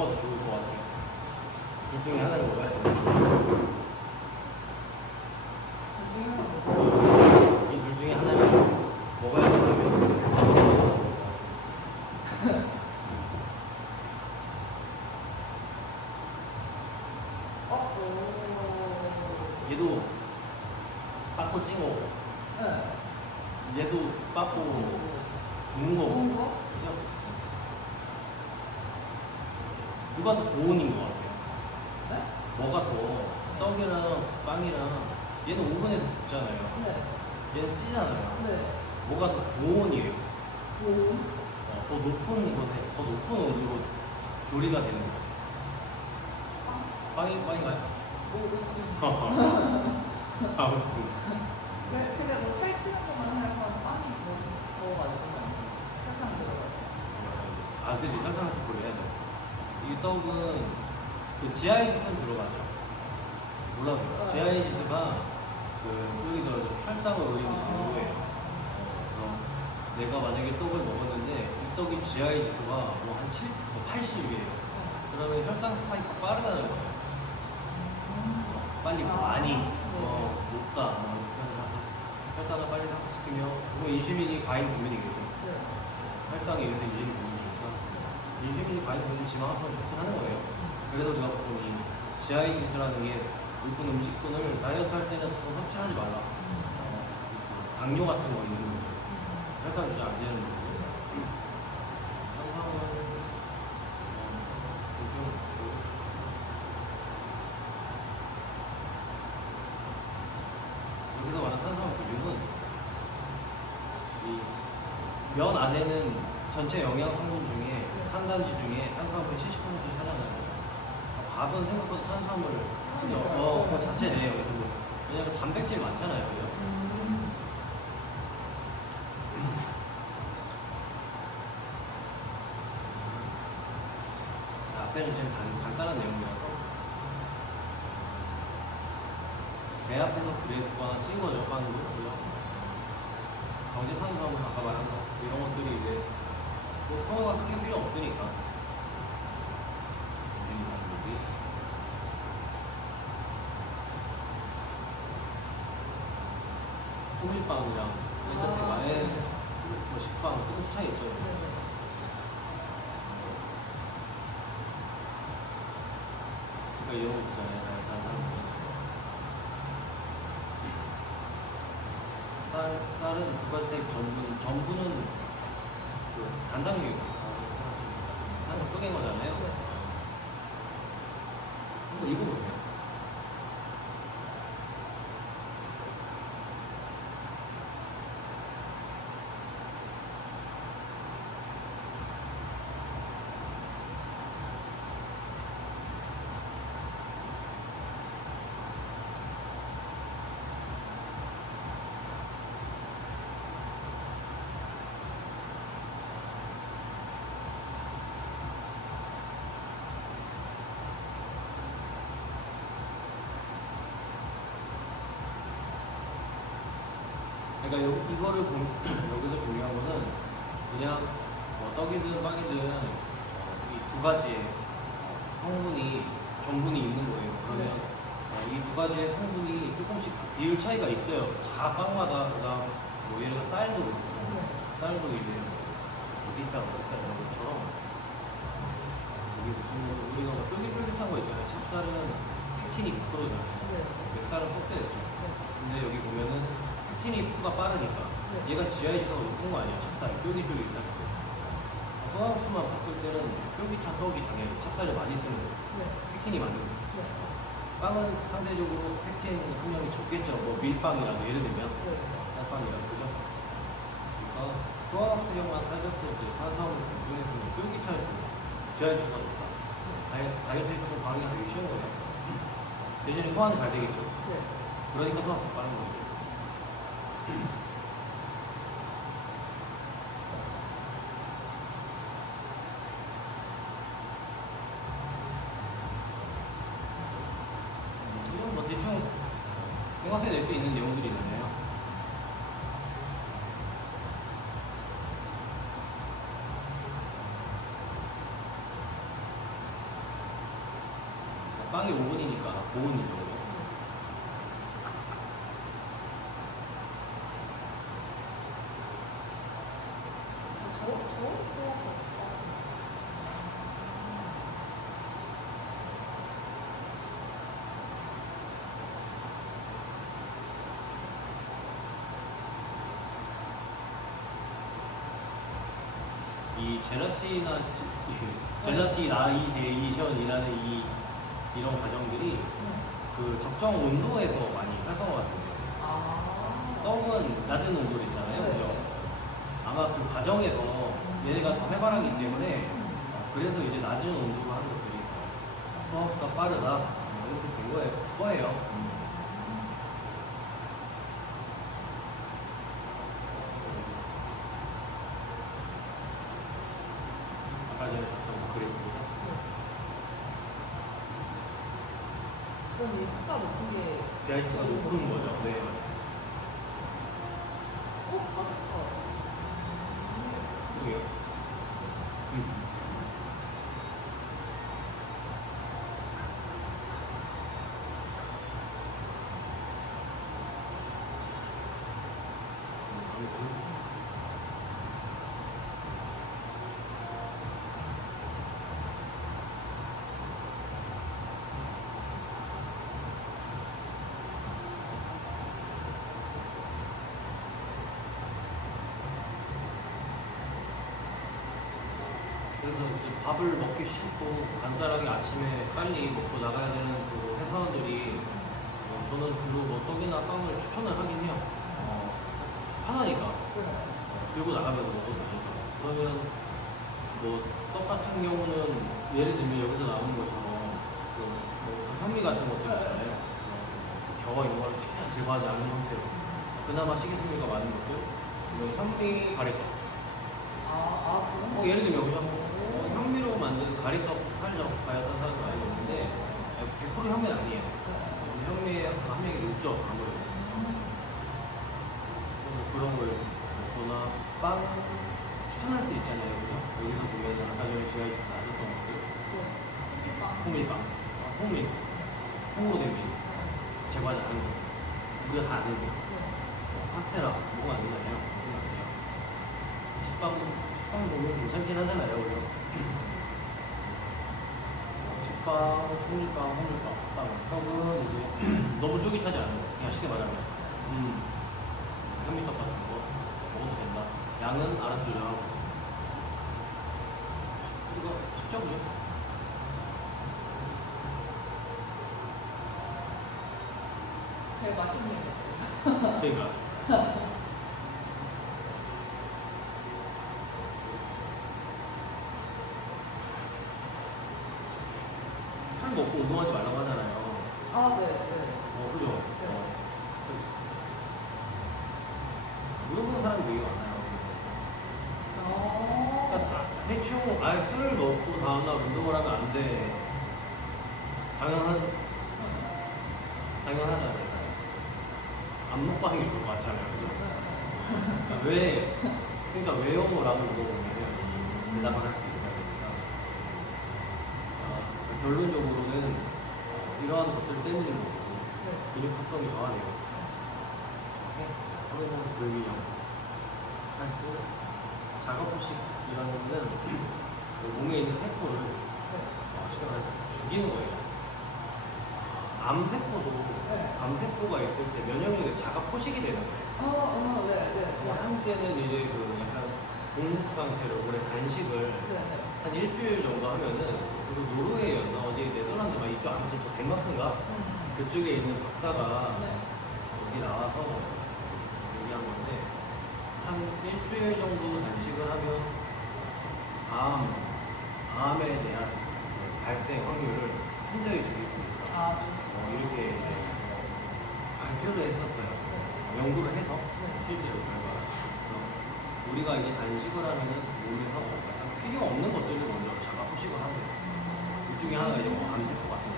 뭐가 더 좋을 것 같아요? 둘 중에 하나를 먹어야 돼요. 이 둘 중에 하나를 먹어야 된다면 얘도 빠고 찡고 얘도 빠고 구운 거고 누가 더 고온인 것 같아요? 네? 뭐가 더 떡이랑 빵이랑 얘는 오븐에서 굽잖아요. 네. 얘는 찌잖아요. 네. 뭐가 더 고온이에요? 오. 더 높은 곳에 더 높은 온도로 조리가 되는 거예요. 빵인가요? 아무튼 근데 뭐 살찌는 것만 하면 빵이 먹어가지고 설탕 들어가요. 아 그지 설탕을 조금 해야 돼요. 이 떡은 그 지아이짓은 들어가죠. 몰라요. 지아이짓가 그 여기서 혈당을 올리는 정도예요. 그래서 내가 만약에 떡을 먹었는데 이 떡이 GI 지수가 뭐 한 80이에요. 그러면 혈당 스파이크가 빠르다는 거예요. 빨리 많이 높다. 혈당을 빨리 상승시키며 그럼 인슐린이 과잉 분비되겠죠. 혈당이 여기서 인슐린 분비니까 인슐린이 과잉 분비 지방 합성을 촉진하는 거예요. 그래서 제가 보통 이 GI 지수라는 게 높은 음식군을 다이어트 할 때는 좀 섭취하지 말라. 당뇨 같은 거 있는 거죠. 혈당 유지 안 되는 거죠. 탄수화물 여기서 말하는 탄수화물 비중은 이 면 안에는 전체 영양 성분 중에 탄단지 중에 탄수화물이 70% 차지하잖아요. 밥은 생각보다 탄수화물 그거 자체네요. 왜냐면 단백질 많잖아요. 그죠? 앞에는 좀 간단한 내용이라서 배 앞에서 그래프가 찐 거죠. 빵으로. 그죠? 경제 탄수화물 아까 말한 거 이런 것들이 이제 뭐 성어가 크게 필요 없으니까 호밀빵이랑 옛날에 뭐 식빵 조금 차이 있죠. 그러니까 이런 거 있잖아요. 쌀은 두 가지 타입 전부는 그 단당류고 쌀은 쪼갠 거잖아요. 이거 보세요. 그러니까 이거를 여기서 중요한 거는 그냥 떡이든 빵이든 이 두 가지의 성분이 전분이 있는 거예요. 그러면 이 두 가지의 성분이 조금씩 비율 차이가 있어요. 다 빵마다. 그다음 뭐 예를 들어 쌀도 그렇고 쌀도 이제 비싸고 비싼 것처럼 우리가 쫄깃쫄깃한 거 있잖아요. 찹쌀은 팩틴이 9%잖아요. 맵쌀은 섞여있죠. 근데 여기 보면은 팩틴이 흡수가 빠르니까 얘가 GI 지수가 높은 거 아니야. 찹쌀 쫄깃쫄깃한 거. 소화흡수만 봤을 때는 쫄깃한 떡이 당연히 찹쌀을 많이 쓰는 거예요. 팩틴이 많은 거예요. 빵은 상대적으로 팩틴 함량이 적겠죠. 뭐 밀빵이라도 예를 들면 쌀빵이라도 그죠? 그러니까 소화흡수량만 따졌을 때 탄수화물 중에서는 쫄깃한 GI 지수가 높다. 다이어트에 좀 반응이 되기 쉬운 거예요. 대신에 소화는 잘 되겠죠. 그러니까 소화가 더 빠른 거죠. 이건 뭐 대충 생각해낼 수 있는 내용들이 있네요. 빵이 5분이니까 5분이죠. 이 젤라티나이제이션이라는 이런 과정들이 그 적정 온도에서 많이 활성화가 돼요. 떡은 낮은 온도로 있잖아요. 그죠? 아마 그 과정에서 얘네가 더 활발하기 때문에 그래서 이제 낮은 온도로 하는 것들이 수학보다 빠르다 이렇게 된 거예요. 아까 전에 봤던 그래프입니다. 그럼 이 숫자 높은 게 pH가 높은 거죠. 네, 맞아요. 가볍다. 여기요. 그래서 이제 밥을 먹기 싫고 간단하게 아침에 빨리 먹고 나가야 되는 그 회사원들이 저는 그리고 뭐 떡이나 빵을 추천을 하긴 해요. 편하니까 들고 나가면서 먹어도 되니까. 그러면 뭐 떡 같은 경우는 예를 들면 여기서 나오는 것처럼 뭐 현미 같은 것들 있잖아요. 겨와 이런 걸 최대한 제거하지 않은 상태로 그나마 식이섬유가 많은 것들 그리고 현미 가래떡. 예를 들면 여기서 현미로 만든 가래떡 팔죠. 가였던 사람도 많이 먹는데 100% 현미는 아니에요. 현미의 함량이 높죠. 아무래도. 그런 걸 먹거나 빵 추천할 수 있잖아요. 그죠? 여기서 보면 아까 전에 제가 나눴던 것들 호밀빵, 통으로 된 밀, 제거하지 않은 거 우리가 다 아는 거 파스텔라 뭐가 안 되잖아요. 식빵 보면 괜찮긴 하잖아요. 그죠? 식빵, 호밀빵, 떡은 이제 너무 쫄깃하지 않은 거 그냥 쉽게 말하면 현미떡 같은 거 먹어도 된다. 양은 알아서 조절하고. 이거 쉽죠, 그죠? 제일 맛있는 게. 그러니까. 살 먹고 운동하지 말라고 하잖아요. 네. 그죠? 물어보는 사람이 되게 많아요. 그러니까 대충 술 먹고 다음날 운동을 하면 안 돼. 당연하잖아요. 안 먹고 하는 게 더 맞잖아요. 그죠? 그러니까 왜요? 라고 물어보면 대답을 할 수 있어야 되니까. 결론적으로는 이러한 것들을 때문에 거고 근육 활동이 강화돼요. 호르몬 불균형, 스트레스, 자가포식이라는 거는 몸에 있는 세포를 죽이는 거예요. 암세포가 있을 때 면역력이 자가포식이 되는 거예요. 네. 한때는 이제 그 약간 공복 상태로 오래 단식을 한 일주일 정도 하면은 그리고 노르웨이였나 어디 네덜란드 막 이쪽 아무튼 또 덴마크인가 그쪽에 있는 박사가 여기 나와서 얘기한 건데 한 일주일 정도 단식을 하면 암에 대한 발생 확률을 현저히 줄일 수 있다. 이렇게 이제 발표를 했었어요. 연구를 해서 실제로 결과를. 우리가 이제 단식을 하면은 몸에서 약간 필요 없는 것들을 먼저 자가 포식을 하고 그 중에 하나가 이제 암세포 같은 거.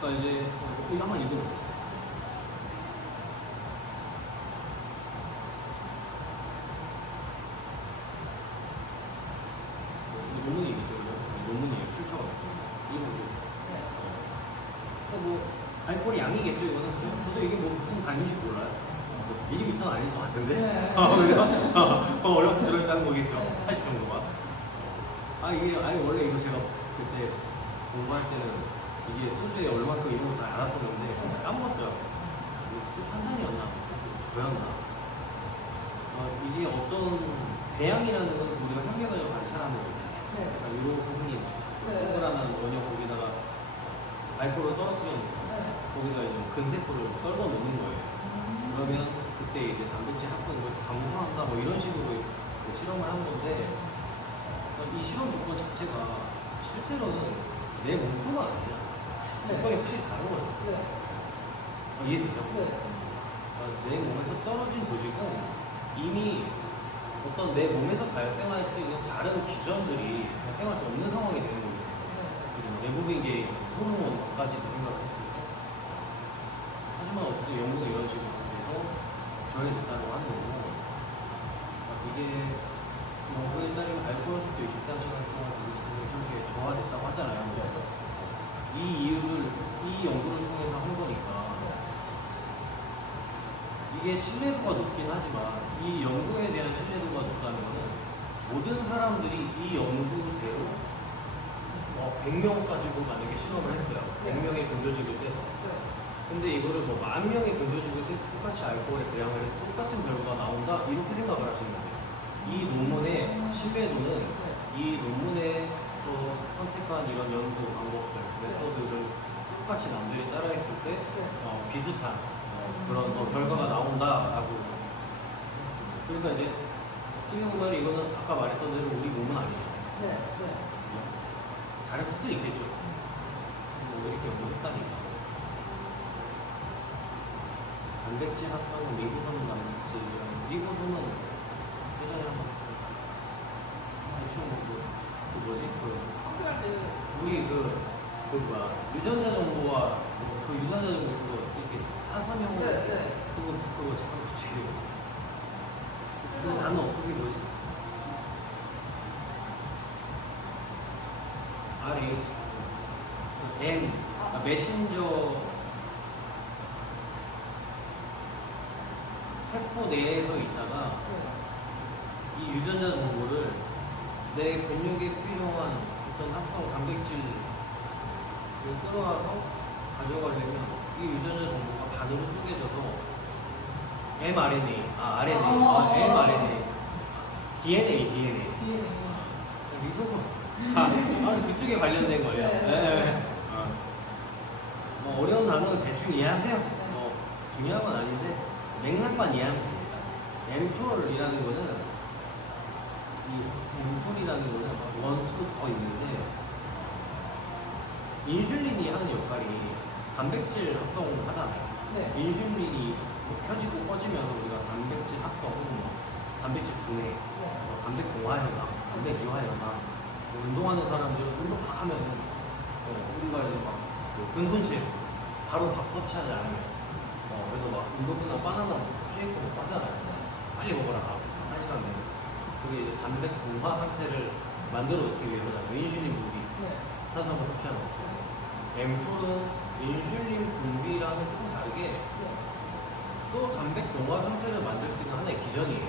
그러니까 이제 이거 한번 읽어볼게요. 아니겠죠 이거는. 저도 이게 뭐 무슨 단위인지 몰라요. 미리미터는 아닌 것 같은데. 네. 그래서 어렵게 들어있다는 거겠죠. 80 정도가. 이게 원래 이거 제가 그때 공부할 때는 이게 소주에 얼마큼 이런 거 다 알았었는데 까먹었어요. 술 판단이었나? 뭐였나? 이게 어떤 배양이라는 건 우리가 현미경으로 관찰하는 거죠. 네. 약간 유로 부분이 동그라는 원형 거기다가 알코올을 떨어뜨려 놓고 거기다 이제 근세포를 떨궈 놓는 거예요. 그러면 그때 이제 단백질 합성 이걸 감소한다 뭐 이런 식으로 실험을 한 건데 이 실험 조건 자체가 실제로는 내 몸소가 아니야. 조건이 확실히 다른 거죠. 이해되죠? 내 몸에서 떨어진 조직은 이미 어떤 내 몸에서 발생할 수 있는 다른 기전들이 발생할 수 없는 상황이 되는 거죠. 내부빈 게 호르몬까지도 생각을 했을 때. 하지만 어쨌든 연구가 이런 식으로 돼서 전해졌다고 하는 거고, 이게 옛날에 알코올 섭도 24시간 동안 이렇게 좋아졌다고 하잖아요. 이 연구를 통해서 한 거니까 이게 신뢰도가 높긴 하지만 이 연구에 대한 신뢰도가 높다는 거는 모든 사람들이 이 연구대로 100명 가지고 만약에 실험을 했어요. 100명의 근조직을 떼서. 근데 이거를 10,000명의 근조직을 떼서 똑같이 알코올에 배양을 해서 똑같은 결과가 나온다? 이렇게 생각을 하시는 거예요. 이 논문의 신뢰도는 이 논문에서 선택한 이런 연구 방법들, 메소드를 똑같이 남들이 따라했을 때 비슷한 그런 결과가 나온다라고. 그러니까 이제 어떻게 보면 이거는 아까 말했던 대로 우리 몸은 아니죠. 다를 수도 있겠죠. 왜 이렇게 연구했다니까. 단백질 합성은 리보솜 단백질이랑 리보솜은 예전에 한번 대충 우리 유전자 정보와 그 유전자 정보 그거 이렇게 사선형으로 그거 잠깐 붙이고 그 단어 그게 뭐지? M 메신저 세포 내에서 있다가 이 유전자 정보를 내 근육에 필요한 어떤 합성 단백질을 끌어와서 가져가려면 이 유전자 정보가 반으로 쪼개져서 mRNA, mRNA, DNA. 그쪽에 관련된 거예요. 어려운 단어는 대충 이해하세요. 중요한 건 아닌데 맥락만 이해하면 됩니다. mTOR이라는 거는 원투 더 있는데 인슐린이 하는 역할이 단백질 합성을 하잖아요. 인슐린이 켜지고 꺼지면서 우리가 단백질 합성, 단백질 분해, 단백 동화혈당, 단백 이화혈당, 운동하는 사람들 운동 막 하면은 우리가 이제 근손실 바로 밥 섭취하지 않으면 그래서 운동 끝나고 바나나 쉐이크 먹고 하잖아요. 빨리 먹어라. 1시간 내로. 그게 이제 단백 동화 상태를 만들어 놓기 위해서잖아요. 인슐린 분비, 탄수화물 섭취하는 거. mTOR은 인슐린 분비랑은 조금 다르게 또 단백 동화 상태를 만들 수 있는 하나의 기전이에요.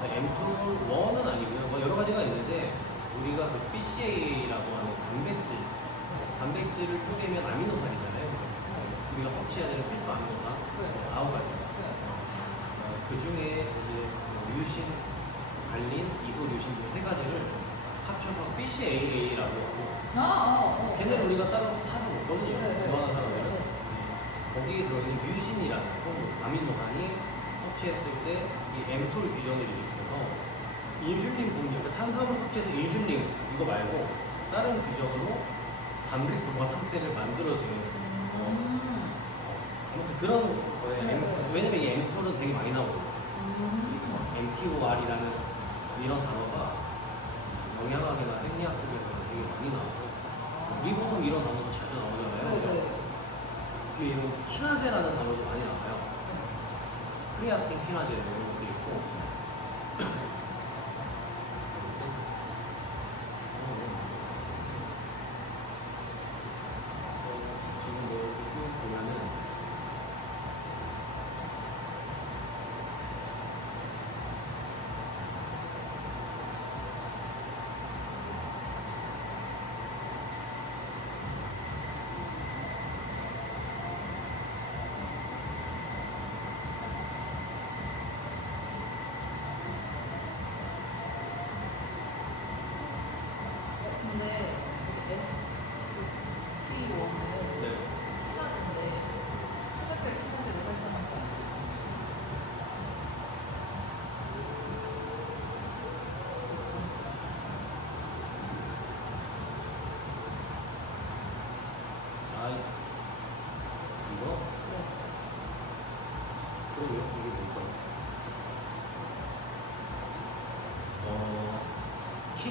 mTOR1은 아니고요. 여러 가지가 있는데 우리가 그 BCA라고 하는 단백질을 쪼개면 아미노산이잖아요. 우리가 섭취해야 되는 필수 아미노산 9가지. 그 중에 이제 류신, 갈린, 이소류신 이 3가지를 합쳐서 BCAA라고 하고 걔네를 우리가 따로 타서 먹거든요. 좋아하는 사람들은. 거기에 들어있는 류신이라는 아미노산이 섭취했을 때 이 mTOR 규정을 일으켜서 인슐린 분비, 그러니까 탄수화물 섭취해서 인슐린 이거 말고 다른 규정으로 단백 동화 상태를 만들어주는 아무튼 그런 거예요. 왜냐면 이 mTOR은 되게 많이 나오거든요. mTOR이라는 이런 단어가 영양학이나 생리학 쪽에서 되게 많이 나오고 리보솜 이런 단어도 자주 나오잖아요. 뒤에 키나제라는 단어도 많이 나와요. 크리아틴 키나제 이런 것도 있고 지금 뭐 이렇게 보면은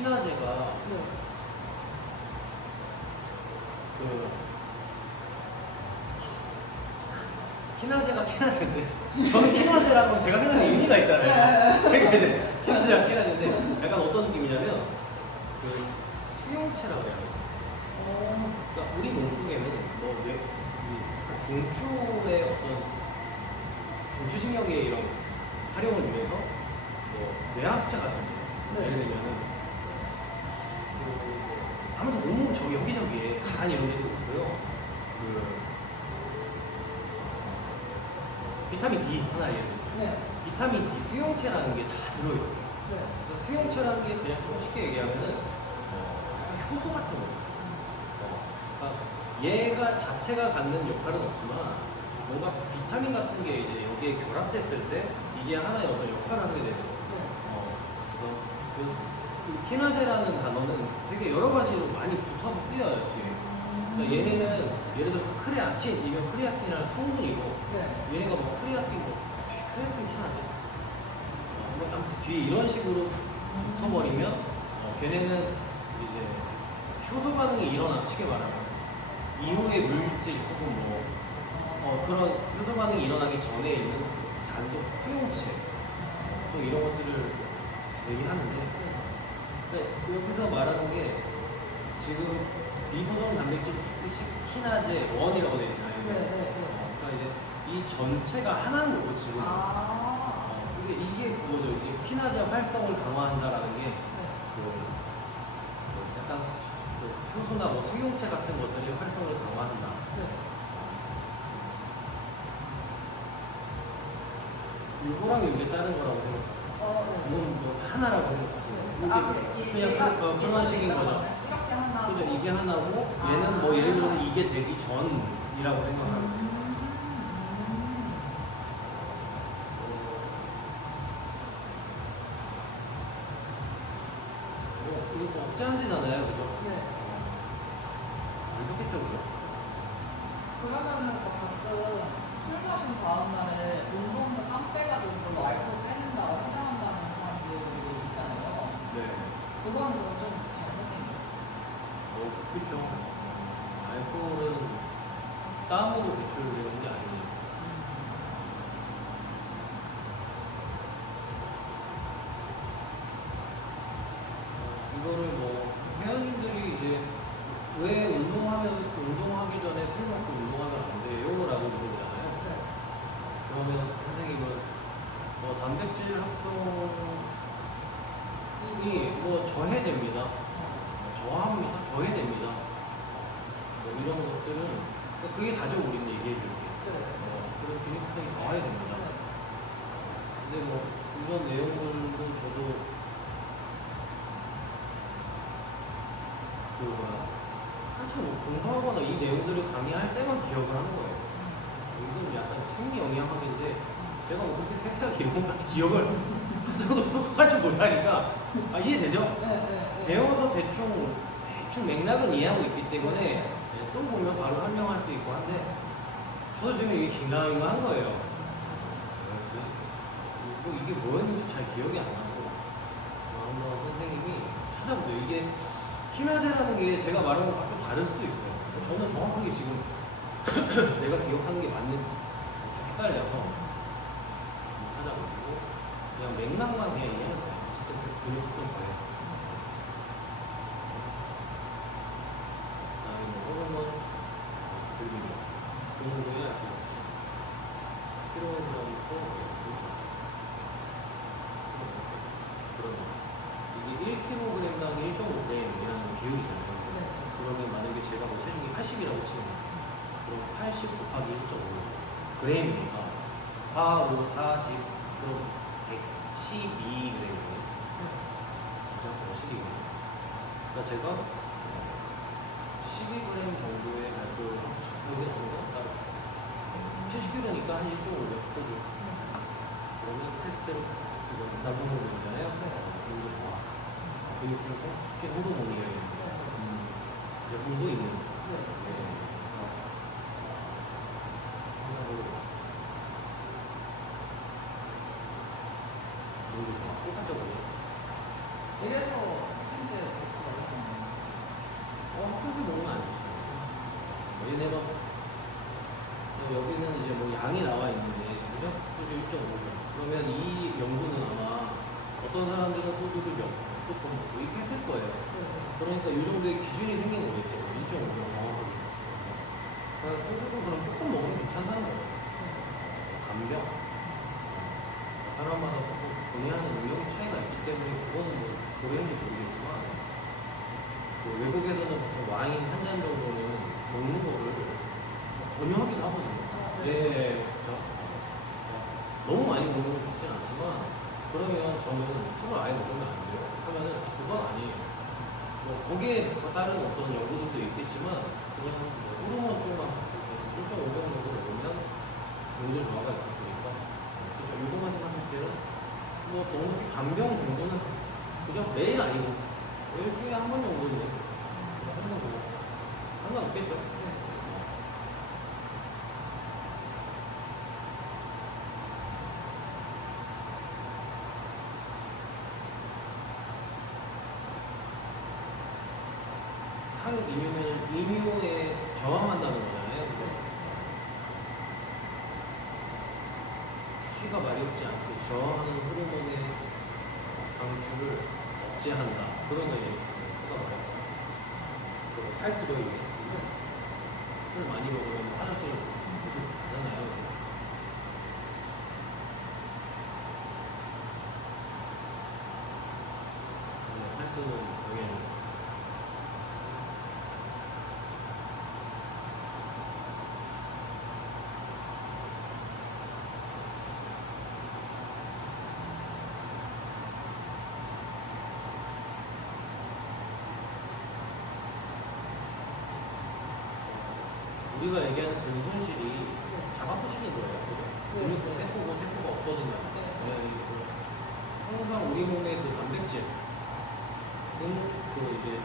키나제가 네. 그 키나제가 키나제인데 저는 키나제라는 건 제가 생각하는 의미가 있잖아요. 그러니까 이제 키나제가 키나제인데 약간 어떤 느낌이냐면 그 수용체라고 해요. 그러니까 우리 몸속에는 뭐 중추의 어떤 중추신경의 이런 활용을 위해서 뭐 뇌하수체 같은 거 예를 들면은 아무튼 온몸 저기 여기저기에 간 이런 데도 있고요. 그 비타민 D 하나 예를 들면 네. 비타민 D 수용체라는 게 다 들어있어요. 네. 그래서 수용체라는 게 그냥 좀 쉽게 얘기하면은 효소 같은 거. 그러니까 얘가 자체가 갖는 역할은 없지만 뭔가 비타민 같은 게 이제 여기에 결합됐을 때 이게 하나의 어떤 역할을 하게 되는 거예요. 그래서 그 키나제라는 단어는 되게 여러 가지로 많이 붙어서 쓰여요, 지금. 그러니까 얘네는 예를 들어서 크레아틴, 이면 크레아틴이라는 성분이고 네. 얘네가 뭐 크레아틴, 크레아틴 키나제 뭐 아무튼 뒤에 이런 식으로 붙여버리면 걔네는 이제 효소 반응이 일어나, 쉽게 말하면 이후의 물질 혹은 뭐 그런 효소 반응이 일어나기 전에 있는 단독 수용체 또 이런 것들을 얘기하는데 여기서 말하는 게 지금 비보정 단백질 키나제 1이라고 되어 있잖아요. 그러니까 이제 이 전체가 하나인 거고 지금 이게 그거죠. 이게 키나제 활성을 강화한다라는 게 약간 효소나 뭐 수용체 같은 것들이 활성을 강화한다. 이거랑 이게 다른 거라고 생각해요. 이건 뭐 하나라고 생각해요. 그냥 그런 식인 거죠. 이렇게 하나. 그죠? 이게 하나고 얘는 뭐 예를 들어서 이게 되기 전이라고 생각하면 이거 뭐 억제한지잖아요, 그죠? 네. 안 좋겠죠, 그죠? 그러면은 가끔 술 마신 다음날에 운동을 땀 빼가지고 별로 알코올 빼낸다고 화장한다는 사람들이 있잖아요. 네. 그건 좀 잘못된 거예요. 그렇죠. 알코올은 땀으로 배출되는 게 아니에요. 이거를 뭐 회원님들이 이제 왜 운동하기 전에 술 먹고 운동하면 안 돼요? 라고 물어보잖아요. 그러면 선생님은 뭐 단백질 합성이 뭐 저해됩니다. 저해됩니다. 뭐 이런 것들은 그게 다죠. 우리는 얘기해 줄게. 그런 기능성이 나와야 됩니다. 근데 뭐 이런 내용들은 저도 한참 뭐 공부하거나 이 내용들을 강의할 때만 기억을 하는 거예요. 이건 약간 생리 영양학인데 제가 뭐 그렇게 세세하게 이런 것까지 기억을 저도 똑똑하지 못하니까 이해되죠? 배워서 대충 맥락은 이해하고 있기 때문에 또 보면 바로 설명할 수 있고 한데 저도 지금 이게 긴가민가한 거예요. 이게 뭐였는지 잘 기억이 안 나고 한번 선생님이 찾아보세요. 이게 키나제라는 게 제가 말한 것과 좀 다를 수도 있어요. 저는 정확하게 지금 내가 기억하는 게 맞는지 좀 헷갈려서 찾아보고 그냥 맥락만 그냥 이해하면 돼요. 근육 좀 돼요. 그다음에 뭐 호르몬 들기력 그런 거에 필요한 점도 그런 거. 이게 1kg당 1.5g이라는 비율이잖아요. 그러면 만약에 제가 뭐 체중이 80이라고 치면 그럼 80 곱하기 1.5g이니까 4, 5, 40, 그럼 112g이네요. 그죠? 12g. 그러니까 제가 12g 정도의 알코올을 여기 정도 따로 70kg니까 한 1.5g. 그러면 테스트로 나쁜 호르몬이잖아요. 근육도 좋아. 근육도 특히 호르몬이에요. 여성도 있는. 똑같죠, 이래서 선생님들 얘네가 여기는 이제 뭐 양이 나와 있는데 그죠? 소주 1.5g. 그러면 이 연구는 아마 어떤 사람들은 소주를 몇 조금 뭐 이렇게 했을 거예요. 그러니까 이 정도의 기준이 생긴 거겠죠. 1.5g 정확하게. 그러니까 소주도 그럼 조금 먹으면 괜찮다는 거예요. 감경. 사람마다 조금 본의 아닌 응용 차이가 있기 때문에 그거는 뭐 고려인지 모르겠지만 그 외국에서는 보통 와인 한 잔 정도는 먹는 거를 권유하기도 하거든요. 네, 그렇죠. 너무 많이 먹는 건 좋진 않지만 그러면 저는 술을 아예 먹으면 안 돼요. 하면은 그건 아니에요. 뭐 거기에 따른 어떤 연구들도 있겠지만 그냥 뭐 호르몬 쪽만 1.5g 정도 먹으면 용도 저하가 있었으니까 요거만 생각할 때는 뭐 너무 간병 정도는 그냥 매일 아니고 일주일에 한 번 정도는 하는 거고 상관없겠죠. 한 이뮤는 이뮤에 저항한다는 거잖아요. 그죠? 쉬가 말이 없지 않게 저항하는 호르몬의 방출을 억제한다. 그런 거 이제 쉬가 말이야. 그리고 탈수도 이게 술 많이 먹으면 화장실 가잖아요. 탈수는 당연히 우리가 얘기하는 근손실이 자가포실인 거예요. 근육도 세포고 세포가 없거든요. 항상 우리 몸의 그 단백질은 그 이제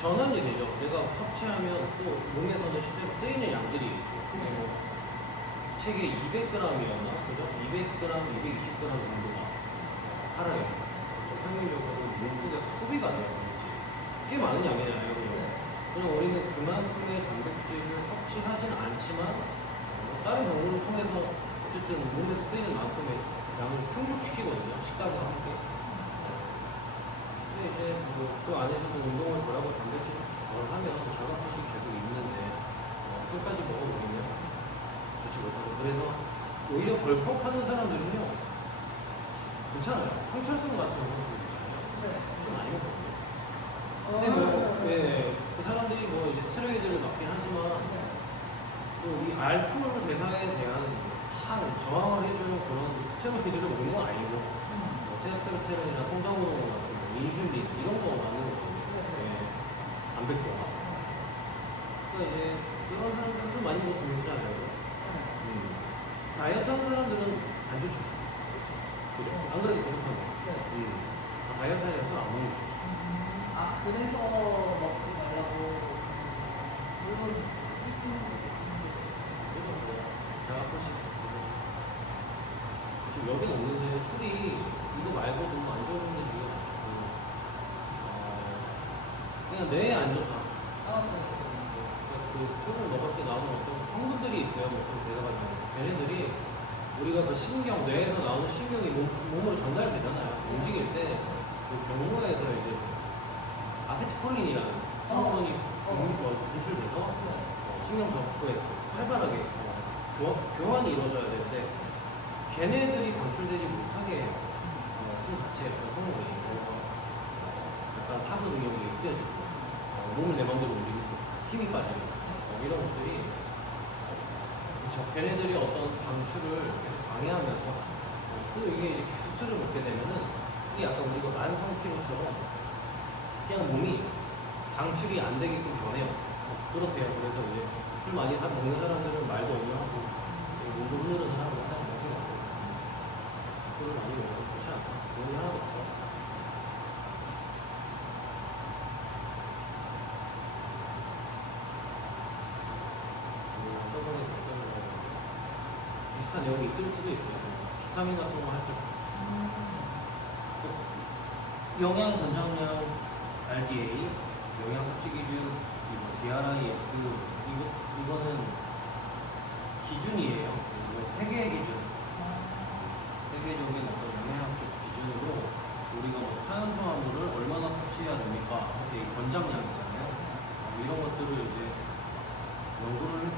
전환이 되죠. 내가 섭취하면 또 몸에서는 실제로 쓰이는 양들이 있고, 뭐 책에 200g이었나? 그죠? 200g, 220g 정도가 팔아요. 평균적으로 몸속에 소비가 돼요. 꽤 많은 양이잖아요. 그죠? 그럼 우리는 그만큼의 단백질을 섭취하진 않지만 다른 경우를 통해서 어쨌든 몸에서 쓰이는 만큼의 양을 충족시키거든요. 식단과 함께. 근데 이제 그 안에서도 운동을 덜하고 단백질을 덜 하면 자가포식이 계속 있는데 술까지 먹어버리면 좋지 못하고 그래서 오히려 벌컥 하는 사람들은요 괜찮아요. 황철성 같은 경우는 좀 많이 먹거든요. 근데 그 사람들이 뭐 이제 스테로이드를 맞긴 하지만 또 이 알코올 대사에 대한 저항을 해주는 그런 스테로이드를 먹는 건 아니고 테스토스테론이나 성장호르몬 같은 거, 인슐린 이런 거 맞는 거거든요. 단백질화. 그러니까 이제 이런 사람들은 좀 많이 먹고 있잖아요. 다이어트 하는 사람들은 안 좋죠. 그죠? 안 그래도 계속하는 거. 다이어트 하는 사람은 안 먹는 거죠. 아, 그래서 먹지 말라고. 물론, 지금 여긴 없는데 술이 이거 말고도 안 좋은 게 되게 많고 그냥 뇌에 안 좋다. 그 술을 먹을 때 나오는 어떤 성분들이 있어요. 어떤 대사가지고 걔네들이 우리가 그 신경 뇌에서 나오는 신경이 몸으로 전달되잖아요. 움직일 때 그 경로에서 이제 아세트콜린이라는 성분이 분출돼서 신경 벽부에서 활발하게 교환이 이루어져야 되는데 걔네들이 방출되지 못하게 술 자체의 성분이 약간 사부 능력이 뛰어지고 몸을 내 맘대로 움직일 수 힘이 빠지는 이런 것들이 걔네들이 어떤 방출을 계속 방해하면서 또 이게 이제 계속 술을 먹게 되면은 이게 약간 우리가 만성 피로처럼 그냥 몸이 방출이 안 되게끔 변해요. 그렇대요. 그래서 이제 술 많이 먹는 사람들은 말도 없이 하고 몸도 흐르는 하고 하는 거 같아요. 술을 많이 먹으면 좋지 않다. 도움이 하나도 없어. 저번에 비슷한 내용이 있을 수도 있어요. 비타민 같은 거 할 때. 영양 권장량 RDA, 영양 섭취 기준, DRIS 이거 그거는 기준이에요. 세계 기준. 세계적인 어떤 영양학적 기준으로 우리가 뭐 탄수화물을 얼마나 섭취해야 됩니까? 이게 권장량이잖아요. 이런 것들을 이제 연구를 해서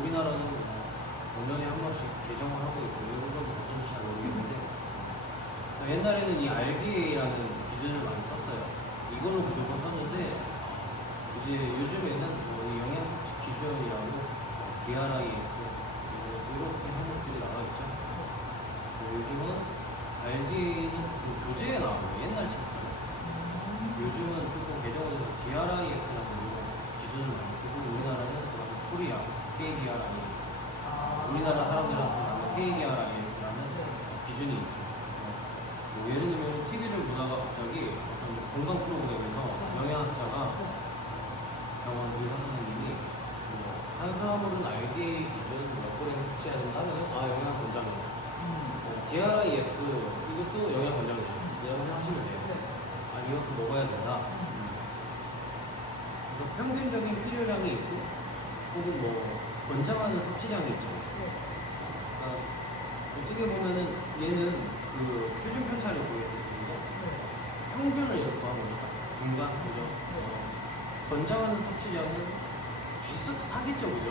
우리나라는 5년에 한 번씩 개정을 하고 있고 외국은 어떤지 잘 모르겠는데 옛날에는 이 RDA라는 기준을 많이 썼어요. 이걸로 무조건 썼는데 이제 요즘에는 이 영양섭취 기준이라고 DRIS 이렇게 항목들이 나와 있죠. 요즘은 RDA는 그 교재에 나와요. 옛날 책들. 요즘은 조금 개정을 해서 DRIS라고 기준을 많이 쓰고 우리나라는 코리아 KDRI 우리나라 사람들한테 나는 KDRIS라는 기준이 있죠. 예를 들면 TV를 보다가 갑자기 어떤 건강 프로그램에서 영양학자가 병원 의사 선생님이 탄수화물은 RDA 기준 몇 그램 섭취해야 된다 하면 영양 권장이다. DRIS 이것도 영양 권장이죠. 내가 하시면 돼요. 이것도 먹어야 된다. 그래서 평균적인 필요량이 있고 혹은 뭐 권장하는 섭취량이 있죠. 그러니까 어떻게 보면은 얘는 그 표준 편차를 보였을 텐데 평균을 이렇게 구한 거니까 중간 그죠? 권장하는 섭취량은 비슷하겠죠, 그죠?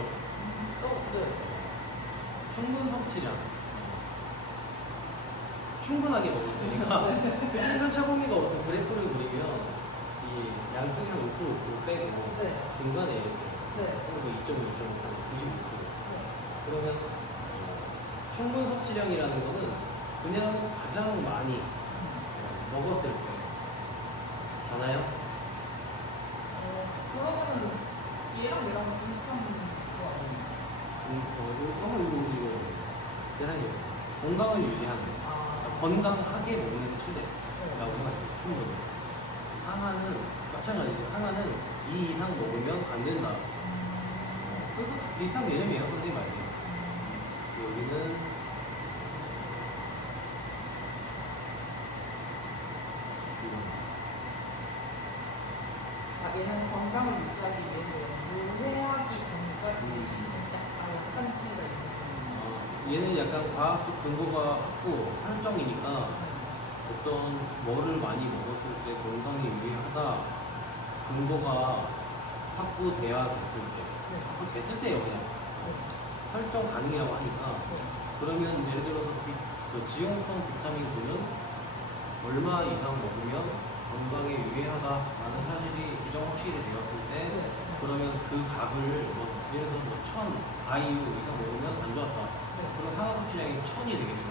충분 섭취량 충분하게 먹을 테니까 표준 편차 범위가 어떤 그래프를 그리면 이 양쪽이랑 우측 빼고 중간에 이렇게 그리고 2.5, 99% 그러면 충분 섭취량이라는 거는 그냥 가장 많이 먹었을 때 하나요? 그러면은 얘랑 얘랑 비슷한 거 아니에요? 이거 대단히 건강을 유지하는 건강하게 먹는 게 최대라고 생각해요. 충분히 상한은 마찬가지죠. 상한은 2 이상 먹으면 안 된다. 그것도 비슷한 개념이에요. 선생님 말이에요. 여기는 얘는 건강을 유지하기 위해서 무해하기 전까지 약간 차이가 있는 얘는 약간 과학적 근거가 없고 설정이니까 어떤 뭐를 많이 먹었을 때 건강에 유리하다 근거가 확보돼야 됐을 때 확보됐을 때요 그냥 설정 가능이라고 하니까 그러면 예를 들어서 그 지용성 비타민분은 얼마 이상 먹으면 건강에 유해하다라는 사실이 규정 확실히 되었을 때 그러면 그 값을 예를 들어서 1000 IU 이상 먹으면 안 좋았다. 그럼 상하 섭취량이 1000이 되겠죠.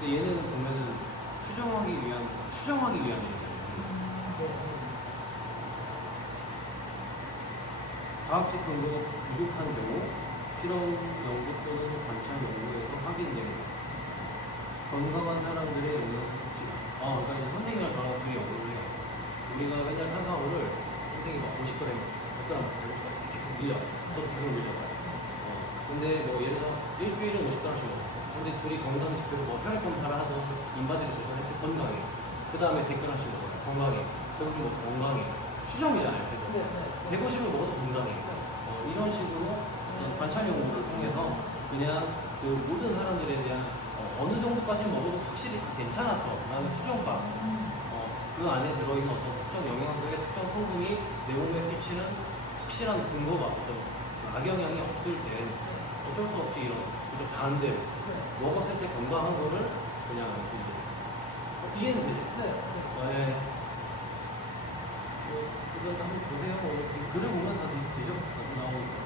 근데 얘는 보면은 추정하기 위한 얘기예요. 과학적 근거가 부족한 경우 실험 연구 또는 관찰 연구에서 확인됩니다. 건강한 사람들의 영양 섭취가 그러니까 이제 선생님이랑 저랑 둘이 연구를 해요. 우리가 맨날 탄수화물을 선생님이 50g, 100g, 150g 이렇게 늘려. 저도 계속 늘려요. 근데 뭐 예를 들어 일주일에 50g씩 먹어. 근데 둘이 건강 지표로 뭐 혈액 검사를 하든 인바디를 조절할 때 건강해. 그 다음에 100g씩 먹어. 건강해. 그리고 뭐 건강해. 추정이잖아요. 그래서 150을 먹어도 건강해. 이런 식으로 관찰 연구를 통해서 그냥 그 모든 사람들에 대한 어느 정도까지 먹어도 확실히 괜찮았어 라는 추정과 그 안에 들어있는 어떤 특정 영양소의 특정 성분이 내 몸에 끼치는 확실한 근거가 어떤 악영향이 없을 때 어쩔 수 없이 이런 반대로 먹었을 때 건강한 거를 그냥 이해는 되죠? 네. 그건 한번 보세요. 글을 보면 다 되죠? 나오니까.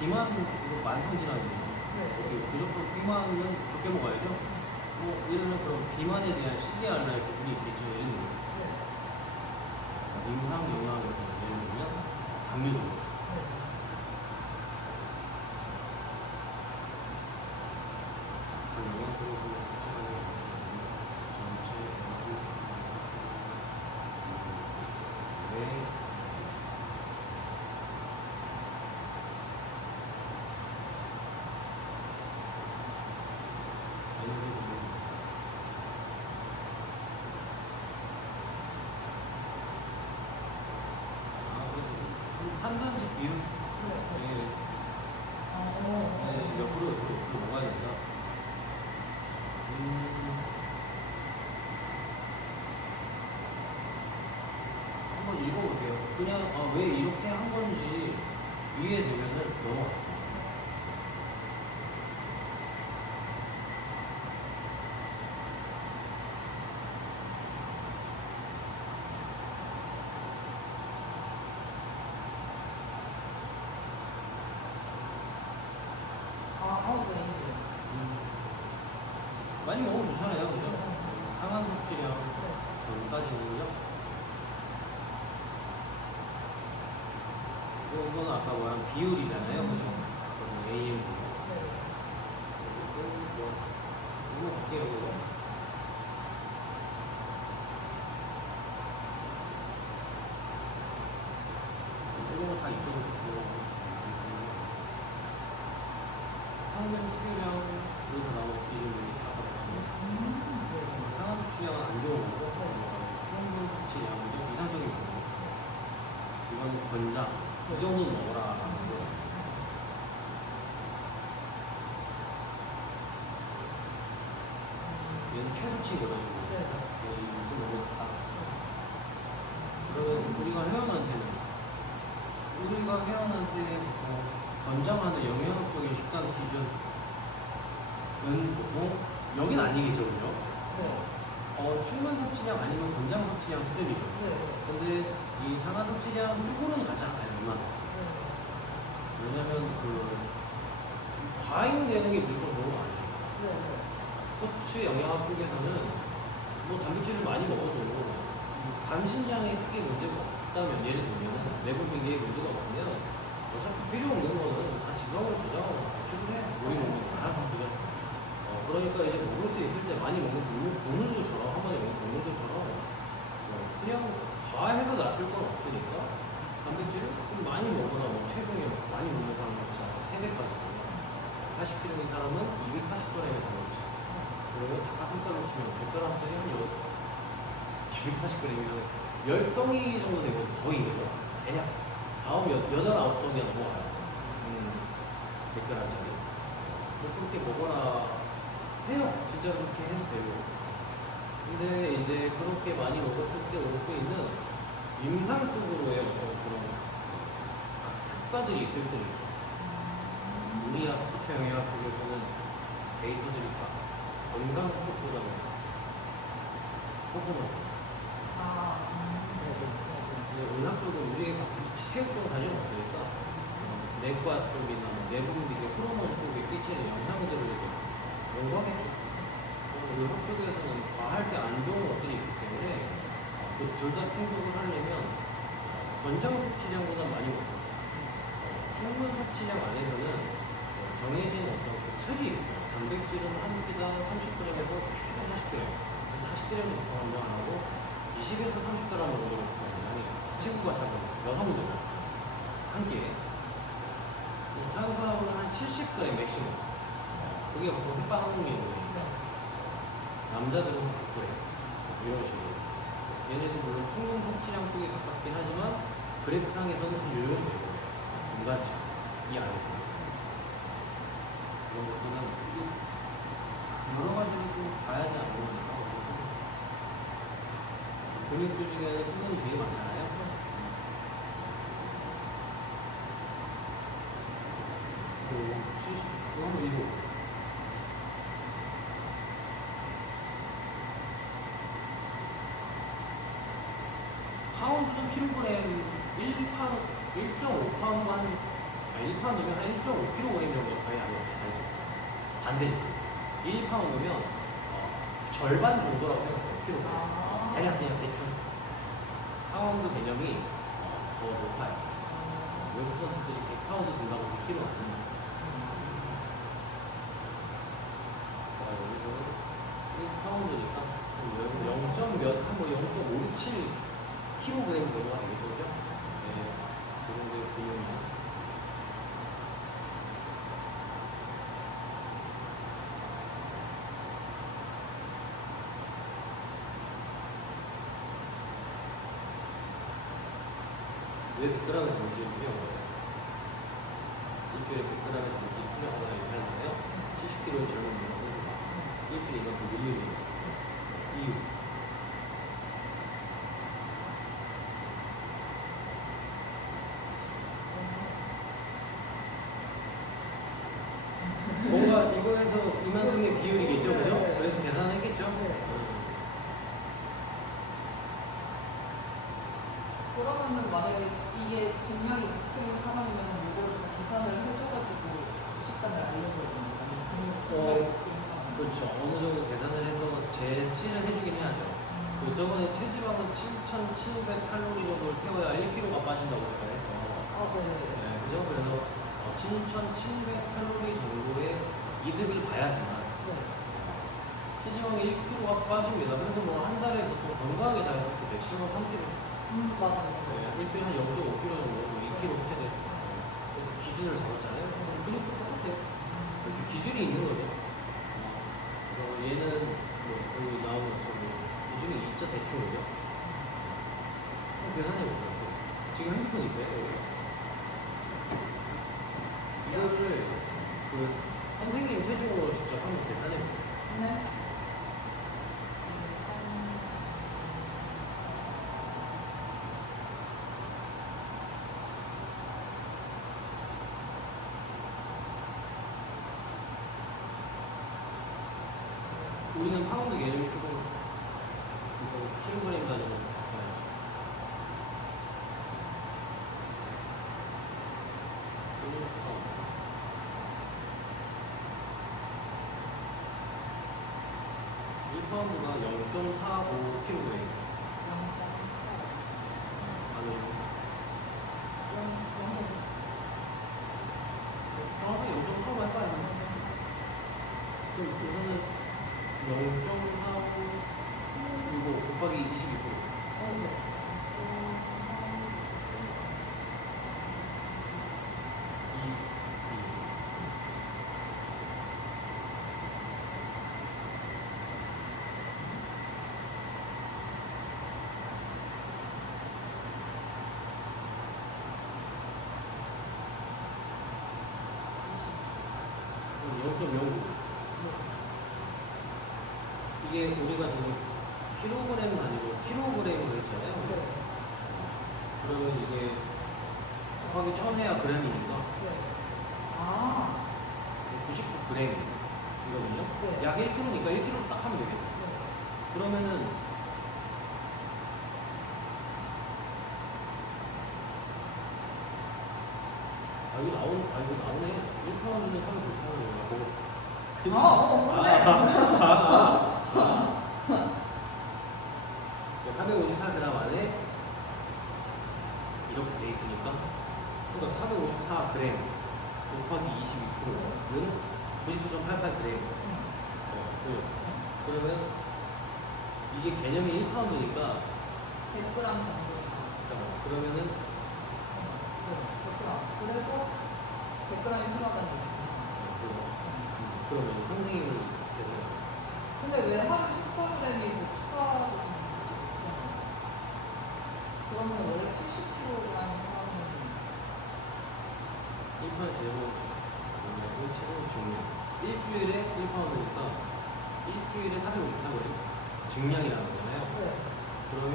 비만 이거 만성질환이에요. 무조건 비만은 적게 먹어야죠. 예를 들어 그럼 비만에 대한 실내 알레르기들이 있겠죠. 예를 들면 임상 영양에서 예를 들면 당뇨도 많이 먹으면 좋잖아요, 그죠? 상한 섭취량 전까지는요. 이건 아까 말한 비율이잖아요, 그죠? 그건 AM. 이거 볼게요, 이거. 이거 다 있고. 평균 수유량에서 나온 기준이 나왔거든요. 상한 섭취량은 안 좋은 거고, 평균 섭취량은 이상적인 거고, 이거는 권장, 이 정도는 먹어라. 얘는 최소치거든요. 이거 먹었다. 그러면 우리가 회원한테 권장하는 영양학적인 식단 기준은 보통 여긴 아니겠죠, 그죠? 충분 섭취량 아니면 권장 섭취량 수준이죠. 근데 이 상한 섭취량 쪽으로는 가지 않아요, 이만. 왜냐면 과잉되는 게 무조건 좋은 거 아니에요. 스포츠 영양학 쪽에서는 뭐 단백질을 많이 먹어도 간신장에 크게 문제가 없다면, 예를 들면 내분 비계에 문제가 없으면 어차피 필요 없는 거는 다 지방을 저장하고 추출해. 우리 몸이 알아서 그죠. 그러니까 이제 먹을 수 있을 때 많이 먹는 동물들처럼, 한 번에 먹는 동물들처럼 그냥 과해서 나쁠 건 없으니까 단백질을 좀 많이 먹거나 체중에 많이 먹는 사람은 3배까지 40kg인 사람은 240g에 더 먹지. 그리고 닭가슴살로 치면 100g짜리 한 240g이면 10덩이 정도 되고 거의 이거죠. 대략 8덩이가 넘어가요. 100g짜리. 그렇게 먹어라 해요. 진짜 그렇게 해도 되고. 근데 이제 그렇게 많이 먹었을 때 올 수 있는 임상적으로의 그런 효과들이 있을 수 있죠. 우리나 스포츠 영양학 쪽에서는 데이터들이 다 건강 쪽보다는 퍼포먼스. 의학 쪽은 우리가 체육적으로 관심 없으니까 내과 쪽이나 내분 비계 호르몬 쪽에 끼치는 영향들을 이제 연구하겠죠. 의학 쪽에서는 과할 때 안 좋은 것들이 있기 때문에 둘 다 충족을 하려면 권장 섭취량보다 많이 먹고 충분 섭취량 안에서는 정해진 어떤 틀이 있어요. 단백질은 한 끼당 30g에서 최대 40g, 40g 정도 권장하고 20에서 30g 정도로 친구가 잡은 여성들 한 끼에 탄수화물은 한 70g 맥시멈. 그게 보통 햇반 한 공기인 거니까 남자들은 100g 이런 식으로. 얘네도 물론 충분 섭취량 쪽에 가깝긴 하지만 그래프상에서는 좀 요요되고 중간치 이 안에서 그런 것들은 여러 가지를 좀 봐야지 않으니까. 근육질 중에는 수분이 되게 많잖아요. 파운드는 킬로그램 1.5파운드 한 1파운드면 한 1.5kg 정도 거의 안 돼요. 반대지. 1파운드면 절반 정도라고 생각해요. 킬로그램. 대략 그냥 대충. 파운드 개념이 더 높아요. 외국 선수들이 100파운드 든다고 100kg 안 듭니다. 여기서 1파운드니까 0.567 kg 정도가 되겠죠, 그죠? 네, 그 정도의 비용이요. 왜 100g의 단백질이 필요한 거예요? 일주일에 100g의 단백질이 필요하거나 이렇게 하는데요. 70kg의 젊은 분들은 일주일에 이만큼 밀리는 이유. 뭔가 이거에서 이만큼의 비율이겠죠, 그죠? 그래서 계산했겠죠? 그러면은 만약에 이게 증량이 목표인 사람이면 이거를 다 계산을 해줘가지고 식단을 알려줘야 되는 거 아니에요? 그렇죠. 어느 정도 계산 빡 빠집니다. 그래서 뭐 한 달에 보통 건강하게 다녔을 때 맥시멈 3kg. 맞아요. 네, 일주일에 한 0.5kg 정도, 2kg 최대. 그래서 기준을 잡았잖아요. 근육도 똑같아요. 이렇게 기준이 있는 거죠. 그래서 얘는 뭐 여기 나오는 것처럼 기준이 있죠, 대충. 그죠? 계산해보세요. 지금 핸드폰 있어요? 여기? 이거를 그 선생님 체중으로 직접 한번 계산해보세요. 네. 우리는 파운드 개념이 조금 킬로그램 단위로 이 파운드가 0.45kg. 아니, 정확하게 0.45 할까요? 그럼 우선은 0.45 그리고 곱하기 22%. 이게 우리가 지금 킬로그램 아니고 킬로그램으로 했잖아요. 그러면 이게 곱하기 1000 해야 그램이니까 99g이거든요. 네. 약 1kg니까 1kg 딱 하면 되겠죠. 그러면은 이거 나오네. 1파운드는 하면 괜찮은 거고. 그런데. 454g 안에 이렇게 돼 있으니까, 그러니까 454g 곱하기 22%는 99.88g. 그러면 이게 개념이 1파운드니까 100g 정도. 그러면은 100g. 그래서 100g이 필요하다는 거죠. 그러면 선생님은 계세요. 근데 왜 하루 14g이 뭐 추가도 그러면 원래 70kg 하면 1파운드 제곱은 체중 중량. 일주일에 1파운드니까 일주일에 453g 증량이라는 거잖아요. 네. 그러면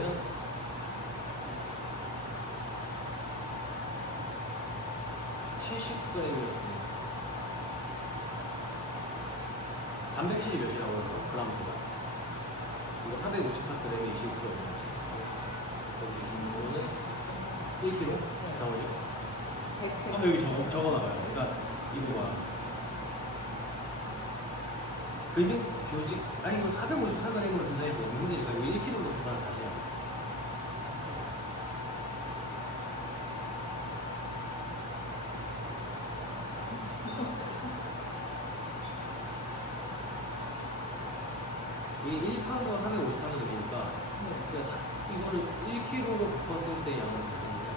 70g이었습니다. 단백질이 몇이라고 하나요? 그람수가. 이거 458g이 25g입니다. 여기 1kg? 나오죠? 100. 한번 여기 적어놔봐요. 그러니까 이거 봐. 근육 조직, 아니 이거 458g으로 계산해 보면 힘드니까 이거 1kg로 계산을 다시 해요. 이게 1파운드가 453g이니까 이거를 1kg로 바꿨을 때 양은 되는데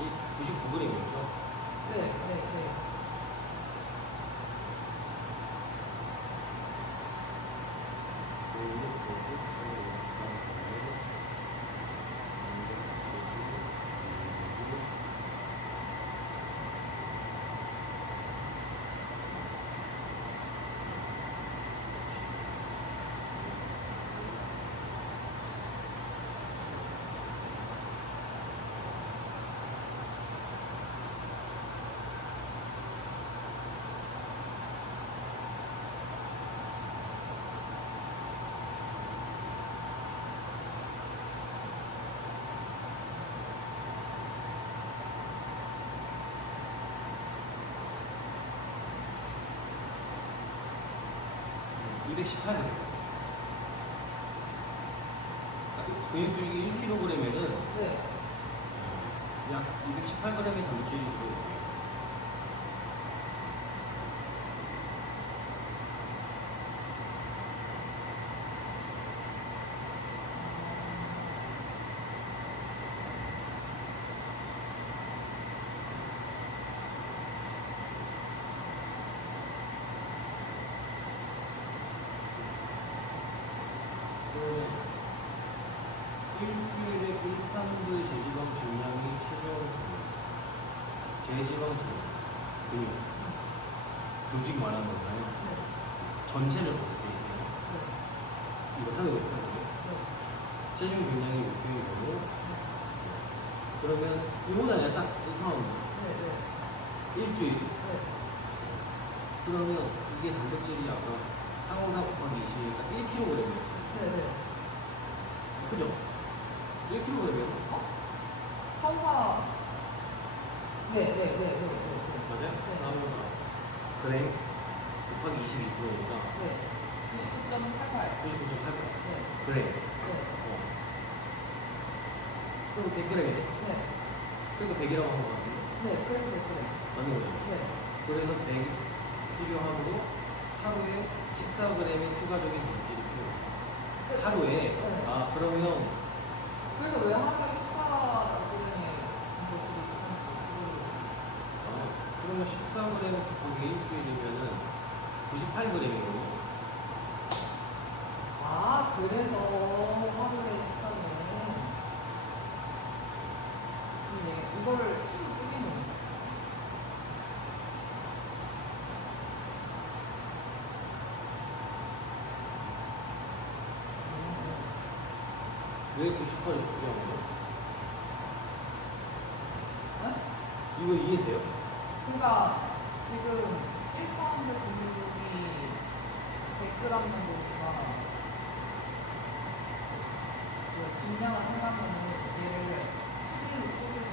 이 99g이죠? 네. 네. 218g. 근육줄기 1kg에는 네. 약 218g의 단백질이 들어있고요. 일주일에 1탄분의 제지방 증량이 최저 제지방 근육 조직 말하는 건가요? 전체를 봤을 때 이거 사는 거 있어요. 체중 증량이 목표이고 그러면 이거는 약간 1파운드 일주일 그러면 이게 단백질이 아까 상호사 곱하기 20이니까 1kg이었어요. 그죠? 1kg이면 성사. 맞아요? 상호사 그램 곱하기 22kg니까 99.88. 99.8g 그램 그럼 100g이네? 그러니까 100이라고 한 거 같은데? 그래. 맞는 거죠? 그래서 100 필요하고 하루에 14g의 추가적인 단백질이 필요해요. 하루에? 아 그러면 그래서 왜 하루에 14g의 그러면 14g 곱하기 일주일이면은 98g이거든요. 그래서 하루에 14g. 이거를 치고 뿌리는. 왜 98이 필요한 거죠? 네? 이거 이해돼요? 그러니까 지금 1파운드 근육이 100g 정도니까 증량을 하려면은 얘를 7일로 쪼개서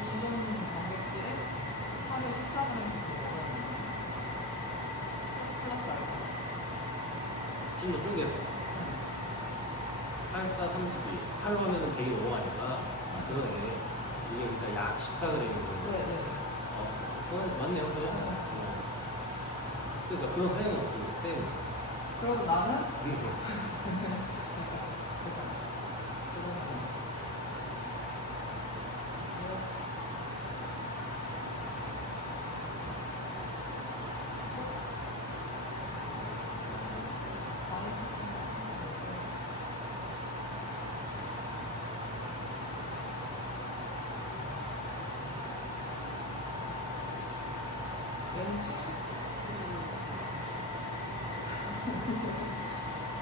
기존 단백질에 하루에 14g 정도 먹어야 돼요. 플러스 알파. 지금 더 쪼개서 84, 32 8로 하면은 100이 넘어가니까 그러네. 이게 그러니까 약 14g이거든요. 맞네요. 그죠? 그러니까 그런 셈은 없어요. 셈. 그럼 나는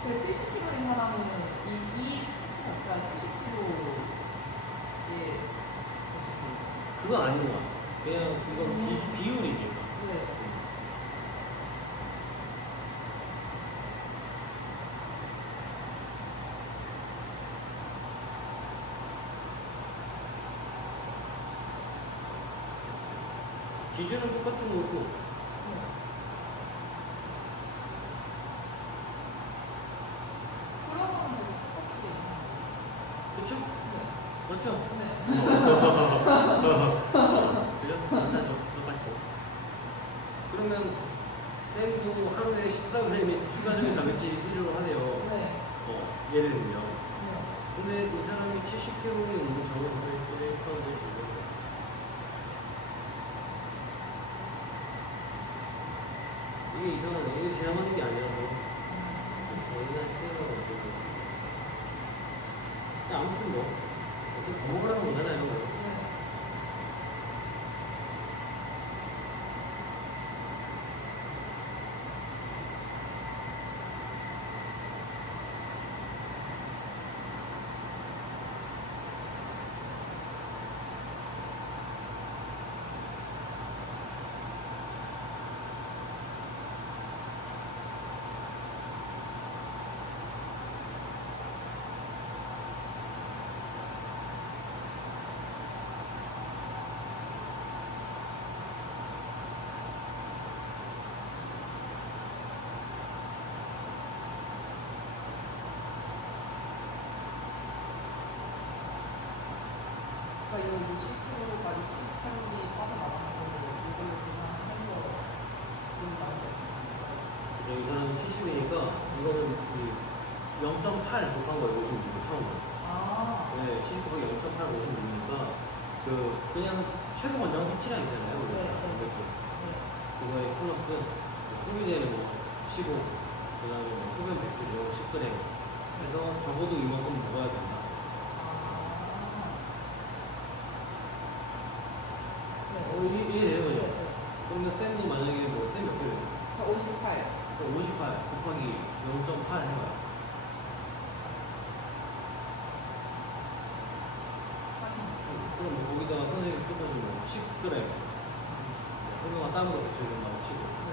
그 70kg인 사람은 이 수치 자체가 70kg의 그건 아닌 것 같아. 그냥 이건 비율이니까. 기준은 똑같은 거고. 그러면은 되게 똑같이 그쵸? 맞죠? 그죠? 비슷하죠? 똑같고. 그러면 쌤도 하루에 14g의 추가적인 단백질이 필요로 하네요. 예를 들면. 근데 이 사람이 70kg이 있는 저는 단백질을 1파운드에 주고 이게 이상하네. 이게 제가 하는 게 아니라서. 얘가 체험을 어쩌고. 아무튼 뭐, 어떻게 더 먹으라는 거잖아요. 이 사람은 70이니까 이거는 그 0.8 곱한 거예요. 56 처음으로. 아, 네, 70 곱하기 0.8 56이니까 그 그냥 최소 원장 섭취량 있잖아요. 우리 네, 네. 단백질. 네. 그거에 플러스 소비되는 뭐 15, 그다음에 뭐 소변 백주죠 10g. 그래서 적어도 이만큼 먹어야 된다. 아. 어, 이해돼요, 네, 그죠? 네. 그러면 쌤도 만약에 뭐 쌤 몇 킬로예요? 저 58. 58 곱하기 0.8 해봐요. 46. 그럼 뭐 거기다가 선생님이 뜯어서 뭐 10g. 설명가 따로 백주를 나고 치고. 네.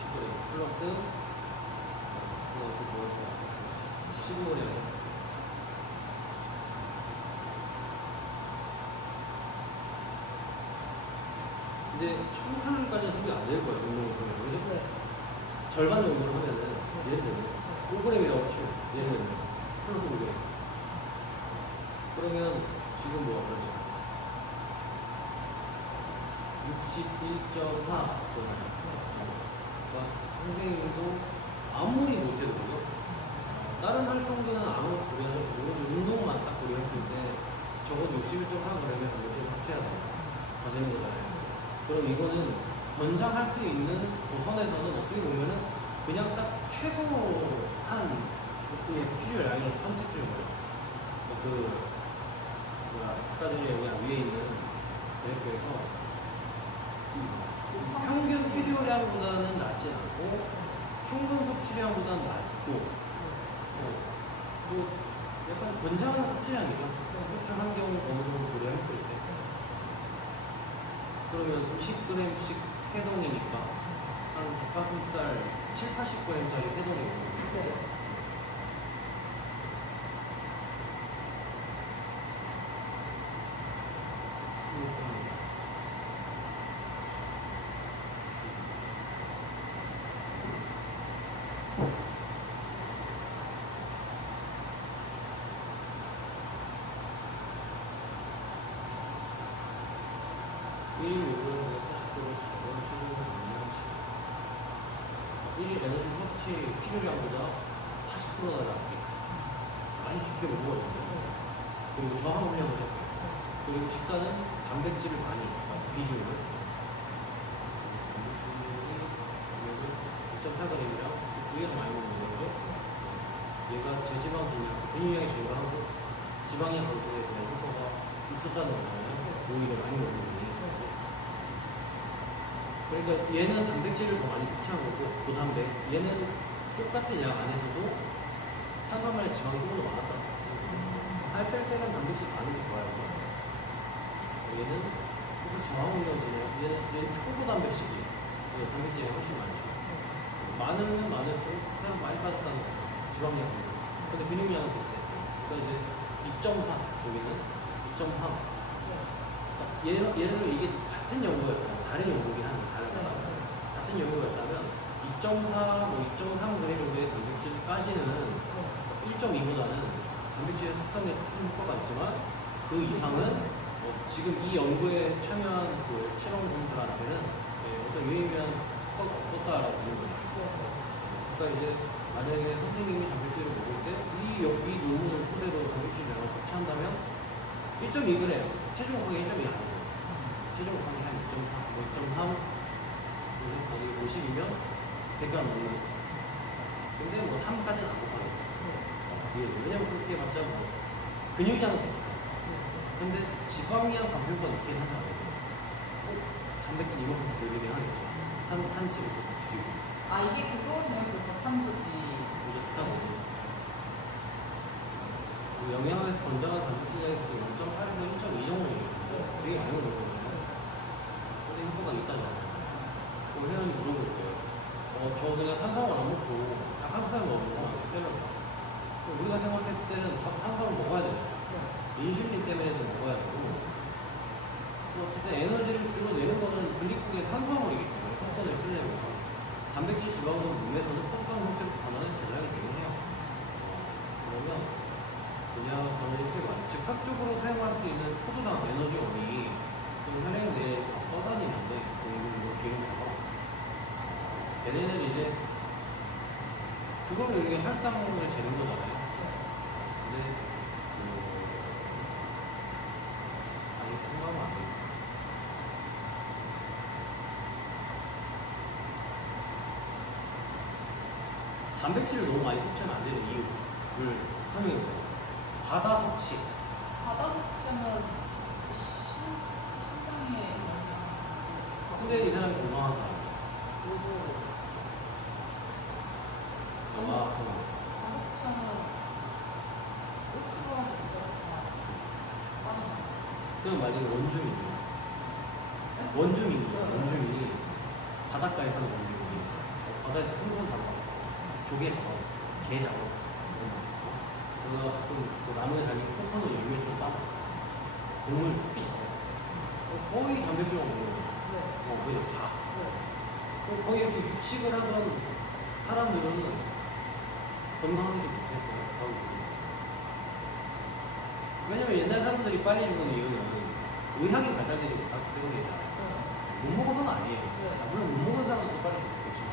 10g 플러스 그거 뭐였어? 15g. 근데 1000칼로리까지는 소비 안 될 거예요. 운동을 보면. 그죠? 네. 절반 정도를 하면은 예를 들면 5g이라고 치고 예를 들면 플러스 5g. 그러면 지금 뭐가 그러죠? 61.4 잖아요. 그러니까 선생님도 아무리 못해도 그죠? 다른 활동들은 아무것도 고려하지 않고 운동만 딱 고려했을 때 적어도 61.4 그러면 단백질을 섭취해야 돼요. 다 되는 거잖아요. 그럼 이거는 권장할 수 있는 그 선에서는 어떻게 보면은 그냥 딱 최소한 필요량을 선택해주는 거예요. 그 뭐야 아까 전에 그냥 위에 있는 그래프에서 평균 필요량보다는 낮지 않고 충분 섭취량보다는 낮고 뭐 약간 권장하는 섭취량이죠. 섭취 환경 어느 정도 고려했을 때 그러면 50g씩 3동이니까 한 닭가슴살 7, 80g짜리 3동이거든요. 네. 일 요구는 40% 적은 수준은 영양식. 1일 에너지 섭취 필요량보다 40%가 낮게 많이 쉽게 먹어거든요. 그리고 저항훈련을 했고 그리고 식단은 단백질을 많이 비중을 단백질이 2.8g이랑 위에서 많이 먹는 거죠. 얘가 제지방 근육량이 증가하고 지방의 감소에 대한 효과가 있었다는 거잖아요. 오히려 많이 먹는 거니. 그러니까 얘는 단백질을 더 많이 섭취한 거고 고단백 얘는 똑같은 양 안에서도 탄수화물의 지방이 조금 더 많았다. 살 뺄 때는 단백질 반응이 좋아요. 얘는 저항훈련이네요. 얘는 초고단백질이 단백질이 훨씬 많죠. 많으면 많을수록 사람 많이 빠졌다는 거죠. 지방량. 근데 근육량은 비슷해요. 그러니까 이제 2.4 여기는 2.3. 예를 들어 이게 같은 연구였다면 다른 연구긴 한데 같은 연구였다면 2.4, 뭐 2.3g 정도의 단백질까지는 1.2보다는 단백질의 숙성에 큰 효과가 있지만 그 이상은 지금 이 연구에 참여한 그 실험분들한테는 어떤 유의미한 효과가 없었다라고 보는 거죠. 그러니까 이제 만약에 선생님이 단백질을 먹을 때 이 논문을 토대로 단백질 양을 섭취한다면 1.2g, 체중 곱하기 1.2 아니에요. 체중 곱하기 한 2.3, 2.3, 거기 50이면 100g 넘는. 근데 뭐 3까지는 안 곱하겠죠. 왜냐면 그렇게 맞자 뭐 근육량은 비슷해요. 근데 지방량 감소 효과가 있긴 한다. 단백질 이만큼 들리긴 하겠죠. 한 집을 줄이고. 아, 이게 그거네요. 그 저탄고지. 무조건 거지. 영양을 권장한 단백질량에서 0.8에서 1.2 정도예요. 되게 많이 먹는 거예요. 근데 효과가 있다잖아. 그럼 회원이 물어볼 거예요. 저 그냥 탄수화물 안 먹고 닭가슴살 먹으면 되는 거야. 우리가 생각했을 때는 탄수화물 먹어야 되잖아. 인슐린 때문에도 먹어야 되고. 어쨌든 에너지를 주로 내는 거는 글리코의 탄수화물이기 때문에 섭선을 쓰려면 단백질 지방도 몸에서는 섭선 형태로 변화는 제작이 되긴 해요. 그러면 그냥 저는 이렇게 말해요. 즉각적으로 사용할 수 있는 포도당 에너지원이 걔네는 이제 그걸로 이게 할당을 재는 거잖아요. 근데 아니 생각하면 안 돼요. 단백질을 너무 많이 섭취하면 안 되는 이유를 설명해 보세요. 과다 섭취. 바다 섭취하면 신장에 영향. 근데 이 사람이 건강한 사람. 요거 아마 바다 섭취하면 옥수수하고 이거랑 빠져나. 그냥 만약에 원주민이 바닷가에 사는 원주민이 바다에서 생선 잡아, 조개 잡아, 게 잡아, 그거 가끔 그 나무에 달린 코코넛 열매 좀 따, 동물 토끼 잡아. 거의 단백질만 먹는 거예요. 네. 그냥 다. 네. 거의 이렇게 육식을 하던 사람들은 건강하지 못했어요. 왜냐면 옛날 사람들이 빨리 죽는 이유는 의학이 발달되지 못하기 때문이잖아요. 못 먹어서는 아니에요. 네. 물론 못 먹은 사람은 또 빨리 죽겠지만.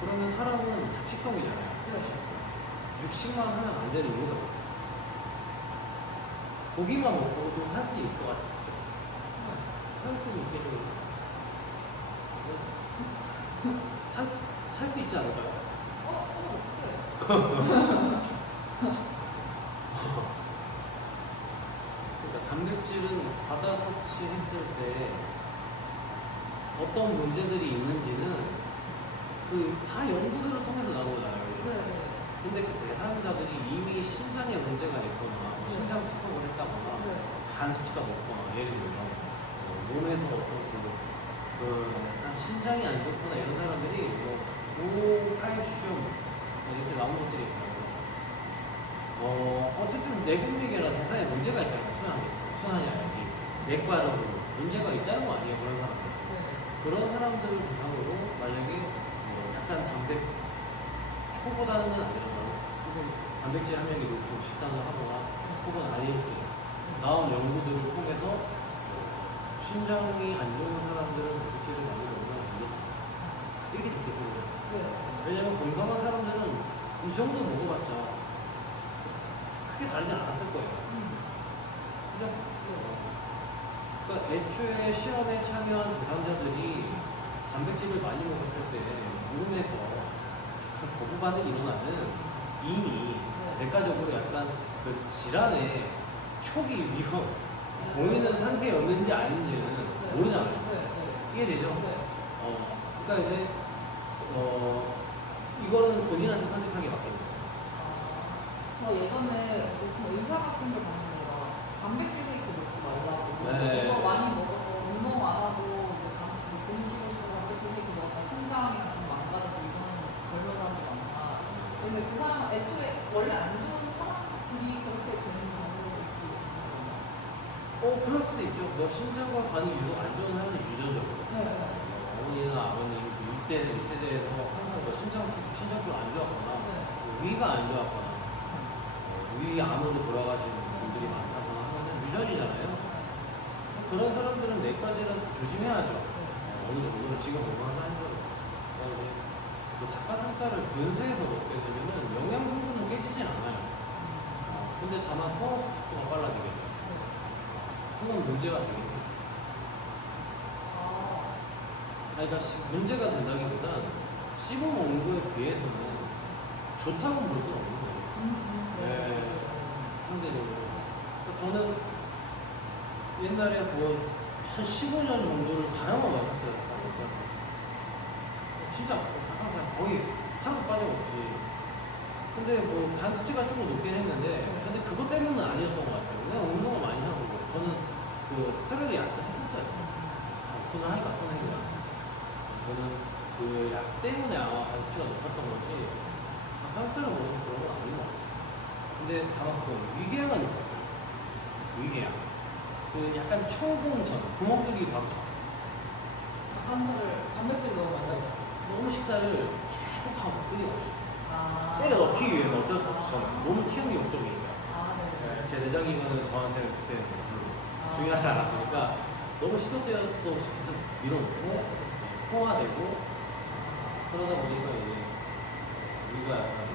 그러면 사람은 잡식성이잖아요. 네. 육식만 하면 안 되는 이유가 뭐예요? 고기만 먹고 좀 살 수 있을 것 같죠? 살 수 있겠죠? 살 수 있지 않을까요? 어떡해. 그러니까 단백질은 과다 섭취했을 때 어떤 문제들이 있는지는 그 다 연구들을 통해서 나오잖아요. 네. 근데 그 대상자들이 이미 신장에 문제가 있거나 뭐 네. 신장 투석을 했다거나 네. 간 수치가 높거나 예를 들면 몸에서 어떤 약간 신장이 안 좋거나 이런 사람들이 뭐 고칼슘 이렇게 나오는 것들이 있어요. 어쨌든 내분비계나 대사에 문제가 있잖아요. 순환이 아니고 내과적으로 문제가 있다는 거 아니에요. 그런 사람들. 네. 그런 사람들을 대상으로 만약에 약간 초보다는 안 되잖아요. 혹은 단백질 함량이 높은 식단을 하거나 혹은 아니면 나온 연구들을 통해서 신장이 안 좋은 사람들은 단백질을 많이 먹으면 안 된다. 이렇게 됐기 때문에. 네. 왜냐면 건강한 사람들은 이 정도 먹어봤자 크게 다르지 않았을 거예요. 그죠? 그러니까 애초에 실험에 참여한 대상자들이 단백질을 많이 먹었을 때 몸에서 거부 반응이 일어나는 이미 대가적으로 약간 그 질환의 초기 위험 보이는 상태였는지 아닌지는 모르잖아요. 이해되죠? 그러니까 이제 이거는 본인한테 선택하기 맡깁니다. 저 예전에 무슨 의사 같은 걸 봤는데 단백질 쉐이크 먹지 말라고. 네. 이거 많이 먹어서 운동 안 하고 근육질로 단백질 쉐이크 먹었다 신장이 좀 망가져서 이거는 젊은 사람들 많다. 근데 그 사람은 애초에 원래 안 좋은 사람들이 그렇게 되는 경우도 있고. 그럴 수도 있죠. 뭐 신장과 간이 유독 안 좋은 사람은 유전적으로. 네. 어머니나 아버님 그 6대 세대에서 항상 뭐 신장적으로 안 좋았거나 위가 안 좋았거나 위 암으로 돌아가시는 분들이 많다거나 하면 유전이잖아요. 그런 사람들은 내과지라도 조심해야죠. 어느 정도는 지금 건강한 거예요. 그러니까 그 닭가슴살을 근세에서 먹게 되면은 영양 성분은 깨지진 않아요. 근데 다만 소화 속도가 빨라지겠죠. 그건 문제가 되겠죠. 그러니까 문제가 된다기보단 씹어먹는 거에 비해서는 좋다고 볼 수는 없는 거예요. 네. 상대적으로. 저는 옛날에 한 15년 정도를 가량만 마셨어요. 진짜 닭가슴살 거의 하나도 빠짐없이. 근데 간 수치가 조금 높긴 했는데, 근데 그것 때문은 아니었던 것 같아요. 그냥 운동을 많이 하고, 저는 스테로이드 약도 했었어요. 그건 하니까 선생님이랑. 저는 그 약 때문에 아마 간 수치가 높았던 거지, 닭가슴살을 먹어서 그런 건 아닌 것 같아요. 근데 다만 위궤양은 있었어요. 위궤양. 그 약간 초봉전, 구멍 뚫기 바로 닭가슴살을 단백질 넣어가지고. 너무 식사를 계속 하고 끊임없이. 아. 때려 넣기 위해서 어쩔 수 없이 몸을 키우는 목적이니까. 네. 제 내장이면은 저한테는 그때 별로 중요하지 않았으니까 너무 시도 때도 계속 밀어넣고 포화되고 그러다 보니까 이제 우리가 약간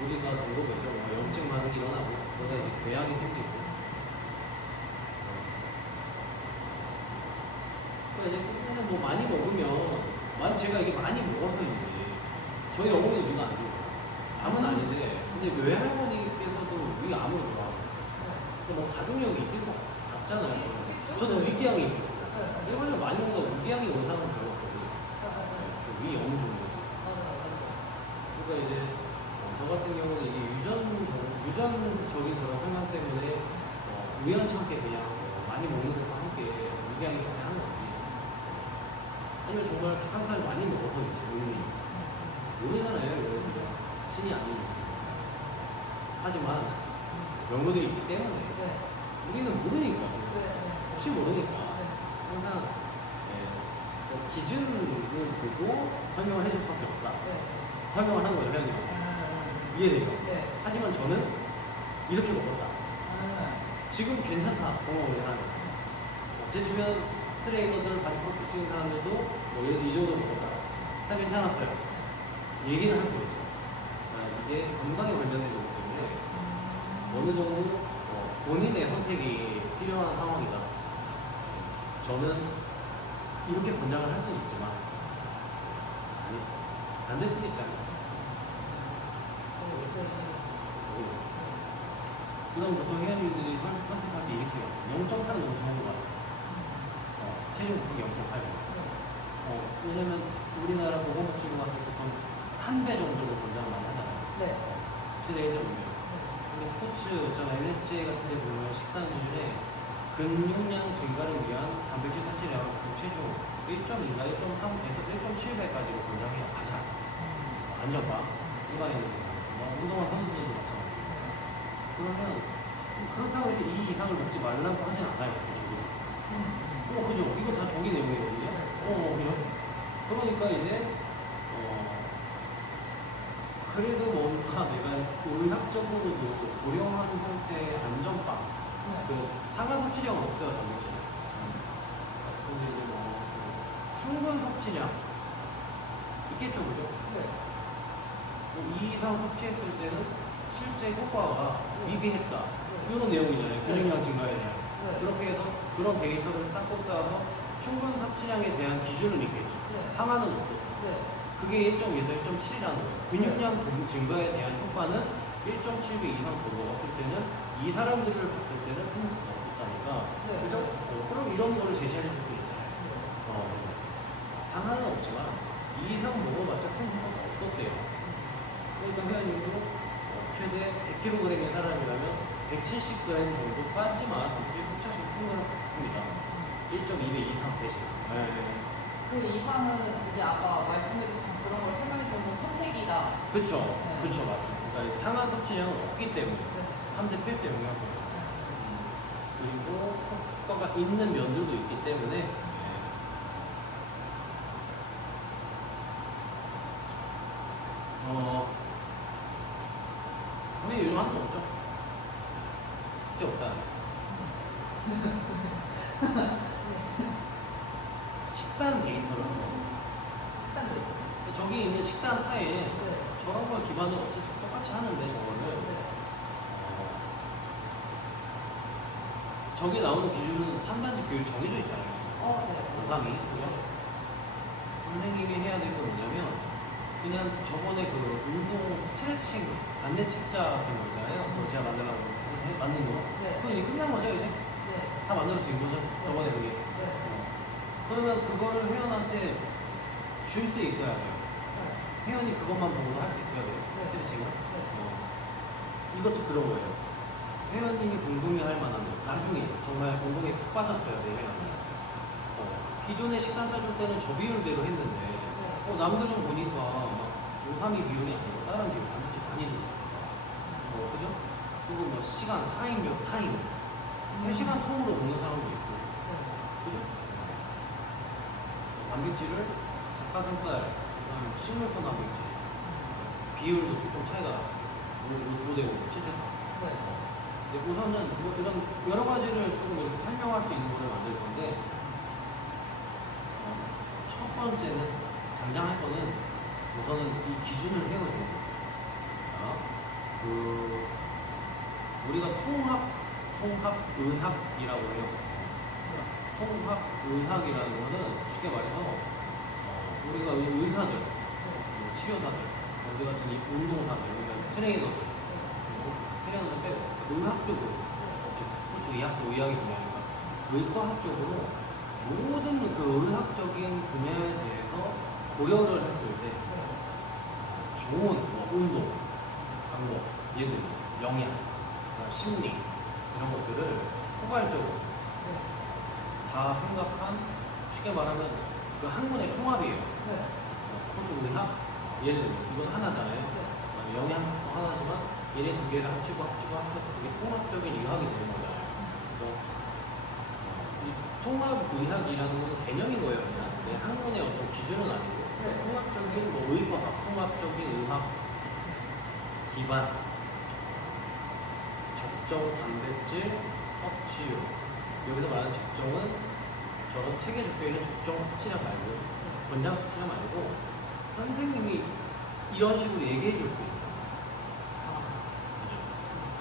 우리가 그런 거죠. 뭐 염증 반응이 일어나고 그러다 이제 궤양이 생기고 그러니까 이제 그냥 뭐 많이 먹으면 제가 이게 많이 먹어서인지 저희 어머니 눈 안 좋고 암은 아닌데 근데 외할머니께서도 위암으로 돌아가고 뭐 가족력이 있을 것 같잖아요. 저도 위궤양이 있어요. 일본에서 많이 먹어도 위궤양이 온 사람은 별로 없거든요. 위 어느 정도. 그러니까 이제 저 같은 경우는 이게 유전적인 그런 상황 때문에 우연찮게 그냥 많이 먹는 것과 함께 위궤양이 하는 거지. 아니면 정말 닭가슴살 많이 먹어서 이제 모르잖아요. 여러분들 신이 아니니까. 하지만 명분들이 있기 때문에 우리는 모르니까 혹시 모르니까 항상 기준을 두고 설명을 해줄 수밖에 없다. 설명을 하는 거예요, 회원님. 이해돼요? 하지만 저는 이렇게 먹었다. 지금 괜찮다. 경험을 하는 제 주변 트레이너들 바디 프로필 찍은 사람들도 뭐 이 정도 먹었다. 다 괜찮았어요. 얘기는 할 수 있죠. 이게 건강에 관련된 거기 때문에 어느 정도 본인의 선택이 필요한 상황이다. 저는 이렇게 권장을 할 수는 있지만 안 될 수도 있잖아요. 그럼 보통 회원님들이 선택할 때 이렇게 해요. 0.8은 너무 좋은 것 같아요. 체중 보통 0.8. 왜냐면 우리나라 보건복지부 같은 보통 한 배 정도로 권장을 많이 하잖아요. 최대 1.5배. 근데 스포츠 NSJ 같은 데 보면 식단 기준에 근육량 증가를 위한 단백질 섭취량 체중 1.2나 1.3에서 1.7배까지로 권장해요. 가장 안전바 일반인들 운동한 선수들도 마찬가지고. 그러면 그렇다고 해서 이 이상을 먹지 말라고 하진 않아요. 저도. 그죠? 이거 다 정기 내용이거든요. 그래요? 그러니까 이제 그래도 뭔가 내가 의학적으로도 고령한 형태의 안전빵 그 상한 섭취량은 없어요, 단백질. 근데 이제 충분 섭취량 있겠죠, 그죠? 이 이상 섭취했을 때는 실제 효과가 미비했다. 이런 내용이잖아요. 근육량 증가에 대한. 그렇게 해서 그런 데이터를 쌓고 쌓아서 충분 섭취량에 대한 기준은 있겠죠. 상한은 없죠. 그게 1.2에서 1.7이라는 거예요. 근육량 증가에 대한 효과는 1.7배 이상 더 먹었을 때는 이 사람들을 봤을 때는 없었다니까. 그죠? 그럼 이런 거를 제시해 줄 수 있잖아요. 상한은 없지만 이 이상 먹어봤자 큰 효과가 없었대요. 그러니까 회원님도 최대 100kg의 사람이라면 170g 정도까지만 섭취하시면 충분합니다. 1.2배 이상 대신. 그 이상은 이제 아까 말씀해주신 그런 걸 설명해주는 선택이다. 그쵸. 그쵸, 맞아요. 그러니까 상한 섭취량은 없기 때문에 3대 필수 영양소예요. 그리고 효과가 있는 면들도 있기 때문에 선생님 요즘 하는 거 없죠? 숙제 없다. 식단 데이터를 식단 데이터. 저기 있는 식단 파일 저런 걸 기반으로 어차피 똑같이 하는데 저거를 저기 나오는 기준은 판단지 비율 정해져 있잖아요. 영상이. 선생님이 해야 될 건 뭐냐면 그냥 저번에 그 운동 스트레칭 안내 책자 같은 거 있잖아요. 그거 제가 만든 거. 그거 이제 끝난 거죠, 이제? 다 만들어진 거죠? 저번에 그게. 그러면 그거를 회원한테 줄 수 있어야 돼요. 회원이 그것만 보고도 할 수 있어야 돼요. 스트레칭을. 이것도 그런 거예요. 회원님이 궁금해할 만한 거. 나중에 정말 운동에 푹 빠졌어야 돼, 회원이. 기존에 식단 짜줄 때는 저 비율대로 했는데 남들은 보니까 막 5, 3, 2 비율이 아니고 다른 비율 많이 넣고 그죠? 그리고 뭐 시간, 타임 몇 타임 3시간 통으로 먹는 사람도 있고 그죠? 단백질을 닭가슴살, 식물성 단백질 비율도 좀 차이가 5대5, 7대4 우선은 뭐 이런 여러 가지를 조금 이렇게 설명할 수 있는 거를 만들 건데 첫 번째는 당장 할 거는 우선은 이 기준을 세워주는 거예요. 자, 우리가 통합의학이라고 해요. 통합의학이라는 거는 쉽게 말해서 우리가 의사들, 치료사들, 우리 같은 이 운동사들, 우리가 트레이너들, 트레이너들 빼고 의학적으로, 스포츠 의학도 의학이 분야니까 의과학적으로 모든 그 의학적인 분야에 대해서 고려를 했을 때 좋은 운동, 방법, 예를 들어 영양, 심리 이런 것들을 포괄적으로 다 생각한 쉽게 말하면 그 학문의 통합이에요. 스포츠 의학 예를 들어 이건 하나잖아요. 영양도 하나지만 얘네 두 개를 합치고 그게 통합적인 의학이 되는 거잖아요. 그래서 이 통합의학이라는 것은 개념인 거예요. 그냥 내 학문의 어떤 기준은 아니고 통합적인 뭐 의과학, 통합적인 의학 기반 적정 단백질 섭취율. 여기서 말하는 적정은 저런 책에 적혀있는 적정 섭취량 말고 권장 섭취량 말고 선생님이 이런 식으로 얘기해 줄 수 있어요.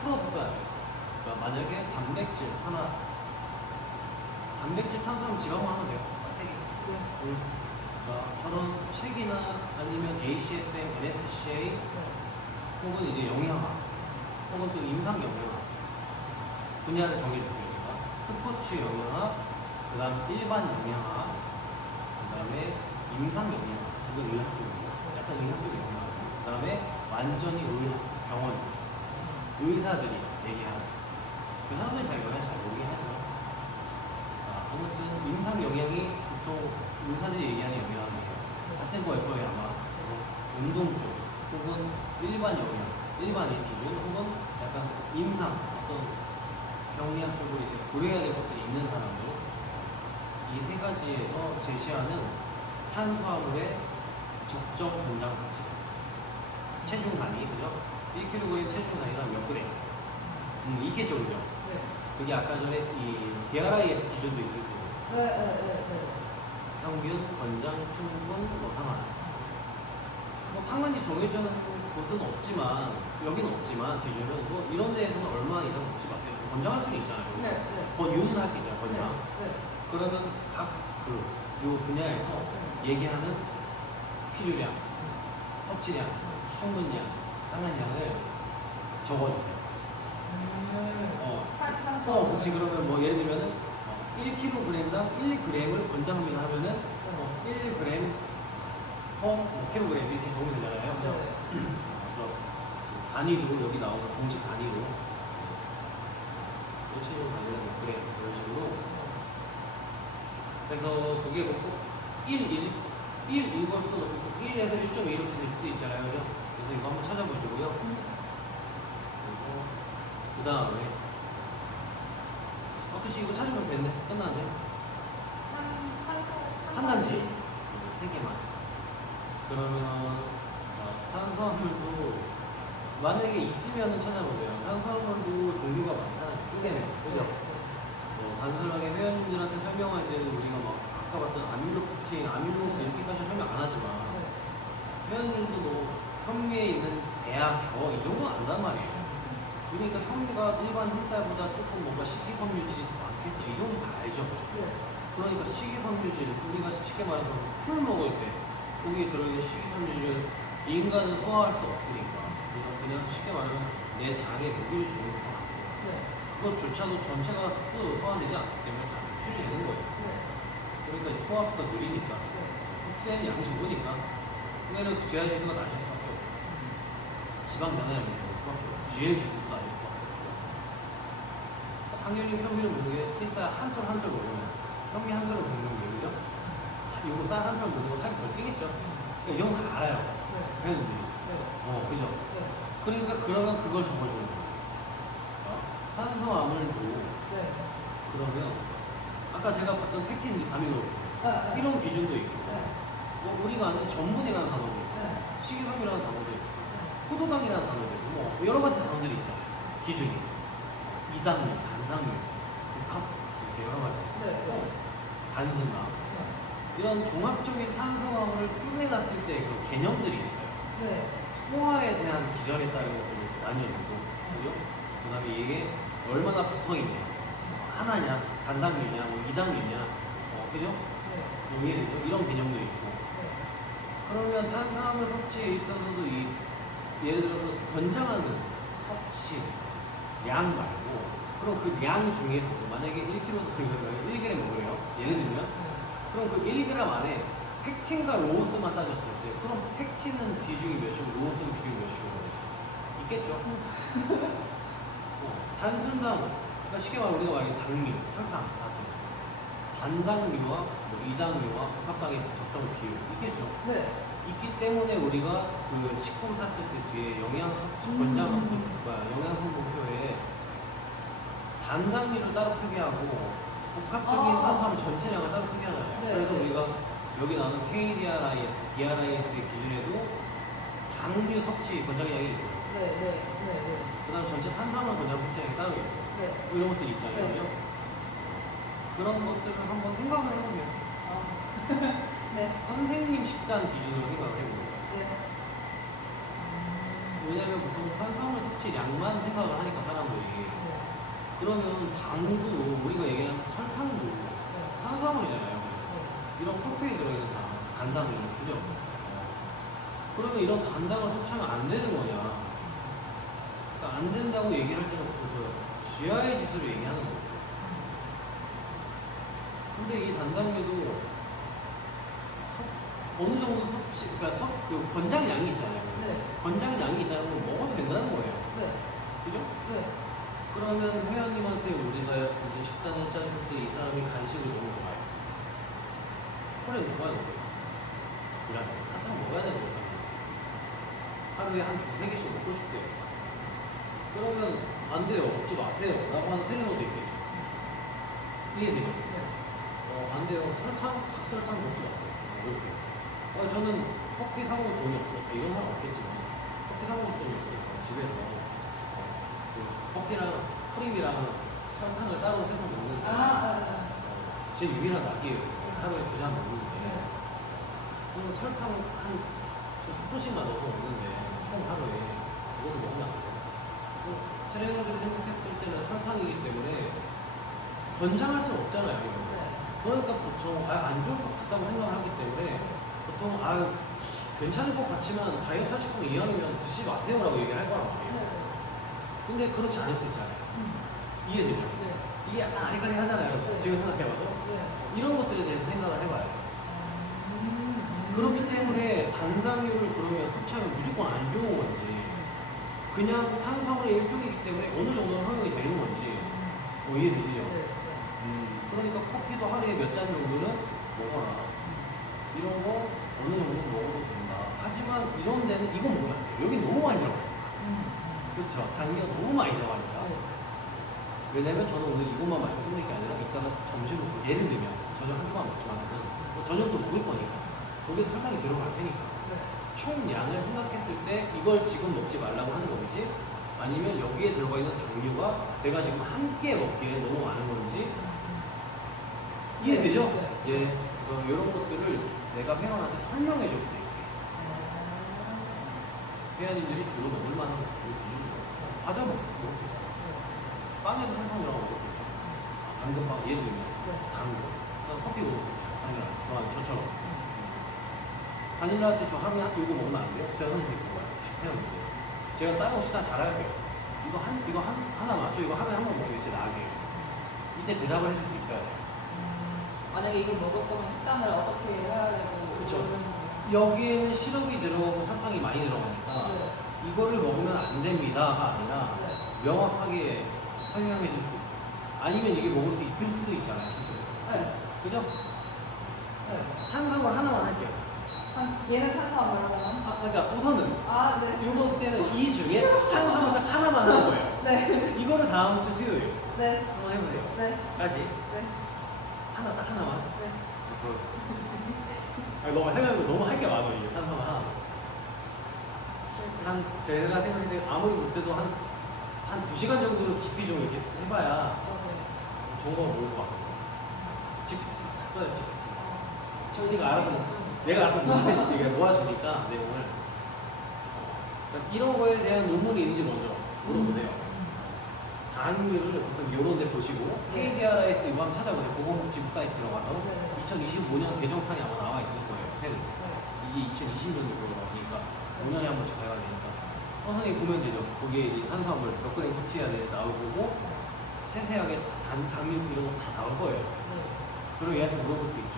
풀어서 써야 돼요. 그러니까 만약에 단백질 하나, 단백질, 탄수화물, 지방만 하면 돼요. 세 개. 그러니까 저런 책이나 아니면 ACSM, NSCA 혹은 이제 영양학 혹은 또 임상 영양학 분야를 정해주니까 스포츠 영양학, 그 다음 일반 영양학, 그 다음에 임상 영양학, 이건 의학 쪽이고 약간 의학 쪽 영양학, 그 다음에 완전히 의학 병원 의사들이 얘기하는 그 사람들이 잘 영양 잘 얘기하죠. 아무튼 임상 영양이 보통 의사들이 얘기하는 영양이에요. 같은 거일 거예요 아마. 운동 쪽 혹은 일반 영양, 일반인 기준 혹은 약간 임상 어떤 병리학 쪽으로 이제 고려해야 될 것들이 있는 사람들 이 세 가지에서 제시하는 탄수화물의 적정 권장 가치 체중 단위 그죠? 1kg의 체중 단위가 몇 그램? 이게 쪽이죠. 그게 아까 전에 이 DRIS 기준도 있을 거고. 평균, 권장, 충분, 뭐 상한. 뭐 상한이 정해져 있는 곳은 없지만 여기는 없지만 기준은 뭐 이런 데에서는 얼마 이상 먹지 마세요. 권장할 수는 있잖아요. 권유는 할 수 있잖아요. 권장. 그러면 각 요 분야에서 얘기하는 필요량, 섭취량, 충분량, 상한량을 적어주세요. 그렇지. 그러면 뭐 예를 들면은 1kg당 1g을 권장합니다 하면은 1g kg 이렇게 적으면 되잖아요. 그래서 단위로 여기 나오는 공식 단위로 1kg 단위로 몇 그램 이런 식으로. 그래서 그게 뭐 1걸 써도 1에서 1.2 이렇게 될 수도 있잖아요. 그죠? 그래서 이거 한번 찾아보시고요. 그리고 그 다음에 그치 이거 찾으면 됐네. 끝나네. 한 단지. 세 개만. 그러면 탄수화물도 만약에 있으면은 찾아보세요. 탄수화물도 종류가 많잖아요. 쪼개면. 그죠? 단순하게 회원님들한테 설명할 때는 우리가 막 아까 봤던 아밀로프틴, 아밀로스 이렇게까지 설명 안 하지만 회원님도 뭐 현미에 있는 대야, 겨 이 정도는 안단 말이에요. 그러니까 현미가 일반 흰쌀보다 조금 뭔가 식이섬유질이 더 많겠죠. 이 정도 다 알죠. 그러니까 식이섬유질, 우리가 쉽게 말해서 풀 먹을 때 거기에 들어있는 식이섬유질을 인간은 소화할 수 없으니까 그냥 쉽게 말하면 내 장에 무기를 주는 거 같아요. 그것조차도 전체가 소화되지 않기 때문에 다 배출이 되는 거예요. 그러니까 소화가 느리니까 흡수되는 양이 적으니까 그러면 GI 지수가 낮을 수밖에 없고 지방 변화량이 적을 수밖에 없고 GL 지수도 낮을 수밖에 없고 당연히 현미를 먹는 게 흰쌀 한 톨 한 톨 먹으면 현미 한 톨을 먹는 게 그죠? 이거 쌀 한 톨 먹는 거 살이 더 찌겠죠? 그러니까 이런 거 다 알아요. 회원들이. 그죠? 그러니까 그러면 그걸 적어주는 거예요. 탄수화물도 그러면 아까 제가 봤던 팩틴 아미노 이런 기준도 있고 우리가 아는 전분이라는 단어도 있고 식이섬유라는 단어도 있고 포도당이라는 단어도 있고 뭐 여러 가지 단어들이 있잖아요. 기준이 이당류, 단당류, 복합 이렇게 여러 가지 단순화 이런 종합적인 탄수화물을 쪼개놨을 때 그 개념들이 있어요. 네. 소화에 대한 기전에 따른 것들이 나뉘어지고, 그죠? 그 다음에 이게 얼마나 붙어있냐, 하나냐, 단당류냐, 뭐 2당류냐, 그죠? 네. 이해되죠? 이런 개념도 있고. 네. 그러면 탄수화물 섭취에 있어서도 예를 들어서 권장하는 섭취, 량 말고, 그럼 그 량 중에서도 만약에 1kg, 1g 먹으래요. 예를 들면, 그럼 그 1g 안에 팩틴과 로우스만 따졌을 때, 그럼 팩틴은 비중이 몇이고, 로우스는 비중이 몇이고, 있겠죠? 단순당, 그러니까 쉽게 말하면 우리가 말하는 당류, 설탕, 단당류와 뭐 이당류와 복합당의 적정 비율, 있겠죠? 네. 있기 때문에 우리가 그 식품 샀을 때 뒤에 영양성분표에 단당류를 따로 표기하고 복합적인 탄수화물 전체량을 따로 표기하잖아요. 네, 그래서 네. 우리가 여기 나오는 KDRIS, DRIS의 기준에도 당류 섭취 권장량이 있고, 네. 네. 네. 그 다음 전체 탄수화물 권장 섭취량이 따로 있고, 네. 뭐 이런 것들이 있잖아요. 네. 그런 것들을 한번 생각을 해보면 네. 선생님 식단 기준으로 생각을 해보면 네. 왜냐면 보통 탄수화물 섭취량만 생각을 하니까 사람들이 네. 그러면 당도 우리가 얘기하는 설탕도 탄수화물이잖아요. 이런 커피에 들어있는 단당류, 그죠? 그러면 이런 단당을 섭취하면 안 되는 거냐? 그러니까 안 된다고 얘기할 때는 그 GI 지수를 얘기하는 거예요. 근데 이 단당류도 어느 정도 섭취, 그러니까 그 권장량이 있잖아요. 네. 권장량이 있다는 건 먹어도 된다는 거예요. 네. 그죠? 네. 그러면 회원님한테 우리가 이제 식단을 짜줄 때 이 사람이 간식을 너무 좋아해. 그래, 먹어야 돼. 그래, 사탕 먹어야 되는 거잖아. 하루에 한 두세 개씩 먹고 싶대요. 그러면 안 돼요. 먹지 마세요. 라고 하는 트레이너도 있겠죠. 이해되죠? 안 돼요. 각설탕 먹지 마세요. 이렇게. 저는 커피 사먹을 돈이 없어요. 이런 사람 없겠지만. 커피 사먹을 돈이 없어요. 집에서. 커피랑 프림이랑 설탕을 따로 해서 먹는데. 제 유일한 낙이에요. 하루에 2잔 먹는데. 그럼 설탕 한 2스푼씩만 넣어서 먹는데, 총 하루에. 그것도 먹으면 안 돼요. 트레이너들이 생각했을 때는 설탕이기 때문에 권장할 수는 없잖아요. 그러니까 보통 안 좋을 것 같다고 생각을 하기 때문에 보통 괜찮을 것 같지만 다이어트 하실 거면 이왕이면 드시지 마세요라고 얘기를 할 거란 말이에요. 근데 그렇지 않을 수 있잖아요. 이해되죠? 이게 아리까리 하잖아요. 지금 생각해봐도. 이런 것들에 대해서 생각을 해봐요. 그렇기 때문에 단당류를 그러면 섭취하면 무조건 안 좋은 건지, 그냥 탄수화물의 일종이기 때문에 어느 정도는 허용이 되는 건지, 이해되시죠? 그러니까 커피도 하루에 몇 잔 정도는 먹어라. 이런 거 어느 정도 먹어도 된다. 하지만 이런 데는 이거 먹으면 안 돼요. 여기 너무 많이 들어가요. 그렇죠. 당류가 너무 많이 들어가니까. 왜냐면 저는 오늘 이것만 마시고 끝낼 게 아니라 이따가 점심을 예를 들면 저녁 한 조각 먹지만 저녁도 먹을 거니까 거기에 설탕이 들어갈 테니까 총량을 생각했을 때 이걸 지금 먹지 말라고 하는 건지, 아니면 여기에 들어가 있는 당류가 내가 지금 한 끼에 먹기에 너무 많은 건지 이해되죠? 예. 이런 것들을 내가 회원한테 설명해 줄 수 있게. 회원님들이 주로 먹을 만한 것들을 드리고, 과자 먹을 수 있고, 빵에도 설탕 들어가 먹을 수 있고, 당근빵, 예를 들면, 당근. 커피 먹을 수 있고, 바닐라. 저처럼. 바닐라한테 저 하루에 이거 먹으면 안 돼요? 제가 선생님 그거예요. 회원님들. 제가 따로 식단 잘할게요. 이거 하나만, 저 이거 하루에 한 번 먹으면 진짜 나게요. 이제 대답을 해줄 수 있어야 돼요. 만약에 이걸 먹을 거면 식단을 어떻게 해야 되고. 그쵸. 여기에는 시럽이 들어가고 설탕이 많이 들어가니까 이거를 먹으면 안 됩니다가 아니라 명확하게 설명해 줄 수 있어요. 아니면 이게 먹을 수 있을 수도 있잖아요. 그죠? 탄수화물 하나만 할게요. 얘는 탄수화물 하나만? 그러니까 우선은 이번 때는 이 중에 탄수화물 딱 하나만 하는 거예요. 이거를 다음 주 수요일 한번 해보세요. 까지? 딱 하나만. 너무 생각해보면 너무 할 게 많아요. 이게 탄수화물 하나. 제가 생각할 때 아무리 못해도 한 2시간 정도 깊이 좀 이렇게 해봐야 좋은 거 모을 것 같아요. GPT. 네가 알아서 내가 알아서 이게 모아주니까 내용을 그러니까 이런 거에 대한 논문이 있는지 먼저 물어보세요. 단위를 보통 이런 데 보시고 KDRIS 이거 한번 찾아보세요. 보건복지부 사이트로 가서 2025년 개정판이 아마 나와 있을 거예요. 새로. 이게 2020년도 들어가니까 5년에 한 번씩 가야 되니까 선생님이 보면 되죠. 거기에 이제 탄수화물 몇 그램 섭취해야 돼 나오고 세세하게 당류 이런 거 다 나올 거예요. 그럼 얘한테 물어볼 수 있죠.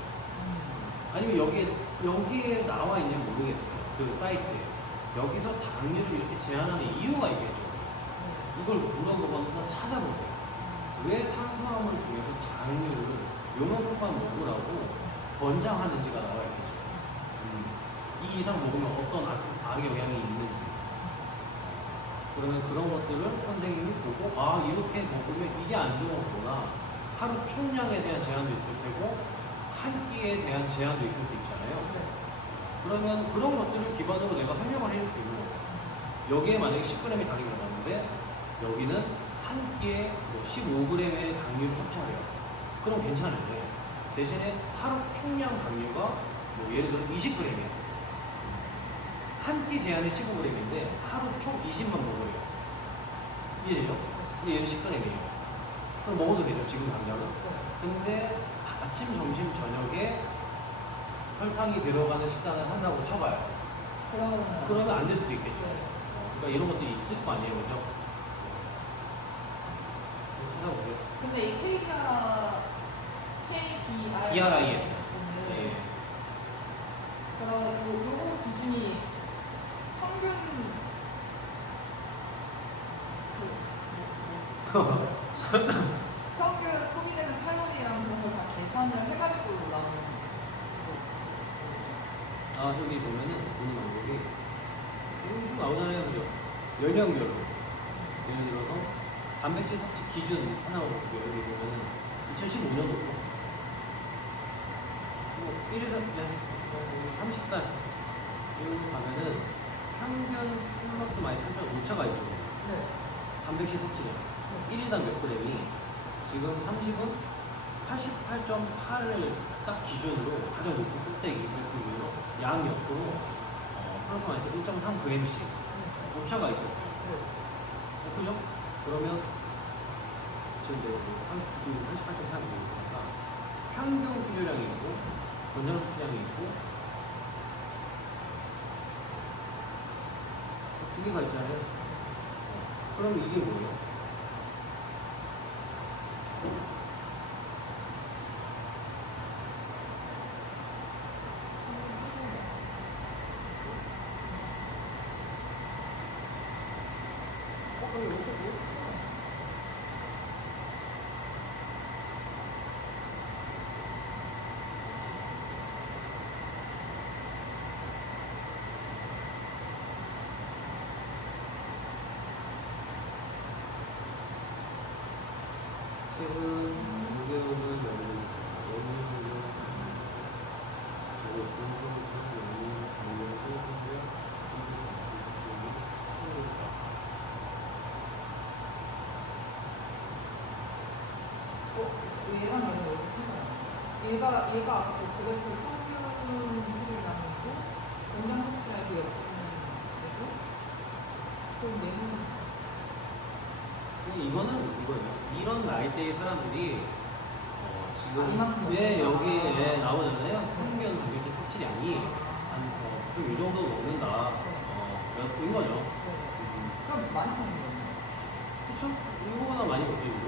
아니면 여기에 나와 있는지 모르겠어요. 그 사이트에. 여기서 당류를 이렇게 제한하는 이유가 있겠죠. 이걸 물어보거나 찾아보세요. 왜 탄수화물 중에서 당류를 요만큼만 먹으라고 권장하는지가 나와 있겠죠. 이 이상 먹으면 어떤 악의 영향이 있는지. 그러면 그런 것들을 선생님이 보고 이렇게 먹으면 이게 안 좋은 거구나. 하루 총량에 대한 제한도 있을 테고 한 끼에 대한 제한도 있을 수 있잖아요. 그러면 그런 것들을 기반으로 내가 설명을 해줄 수 있는 거예요. 여기에 만약에 10g이 당이 들어갔는데 여기는 한 끼에 15g의 당류를 섭취하래요. 그럼 괜찮은데 대신에 하루 총량 당류가 예를 들어 20g이에요. 한 끼 제한이 15g인데 하루 총 20만 먹어요. 이해돼요? 근데 얘는 10g이에요. 그럼 먹어도 되죠, 지금 당장은. 근데 아침, 점심, 저녁에 설탕이 들어가는 식단을 한다고 쳐봐요. 그러면 안 될 수도 있겠죠. 그러니까 이런 것들이 있을 거 아니에요, 그죠? 찾아보세요. 근데 이 DRIS. 네. 그럼 요거 기준이 평균 평균 소비되는 칼로리랑 그런 걸 다 계산을 해가지고 나오는 저기 보면은 보는 방법이 쭉 나오잖아요, 그죠? 연령별로. 예를 들어서 단백질 섭취 기준 하나로 볼게요. 여기 보면은 2015년도부터 1일간 그냥 30단 여기 가면은 평균 플러스 마이너스 5차가 있죠. 단백질 섭취량 1일당 몇 그램이 지금 30은 88.8을 딱 기준으로 가장 높은 꼭대기 그 이후로 양 옆으로 플러스 마이너스 1.3g씩 오차가 있었어요. 그죠? 그러면 지금 내가 88.3이니까 평균 필요량이 있고 권장 필요량이 있고 두 개가 있잖아요. 그럼 이게 뭐예요? 얘가 아까 그래프 평균 소비량이고 연장 섭취량 그 옆에는 되고 그럼 얘는 이거는 이거예요. 이런 나이대의 사람들이 지금 이만큼 여기에 나오잖아요. 평균 단백질 섭취량이 이 정도 먹는다. 인 거죠. 그럼 많이 먹는 거예요? 그쵸? 이거보다 많이 먹죠, 이거.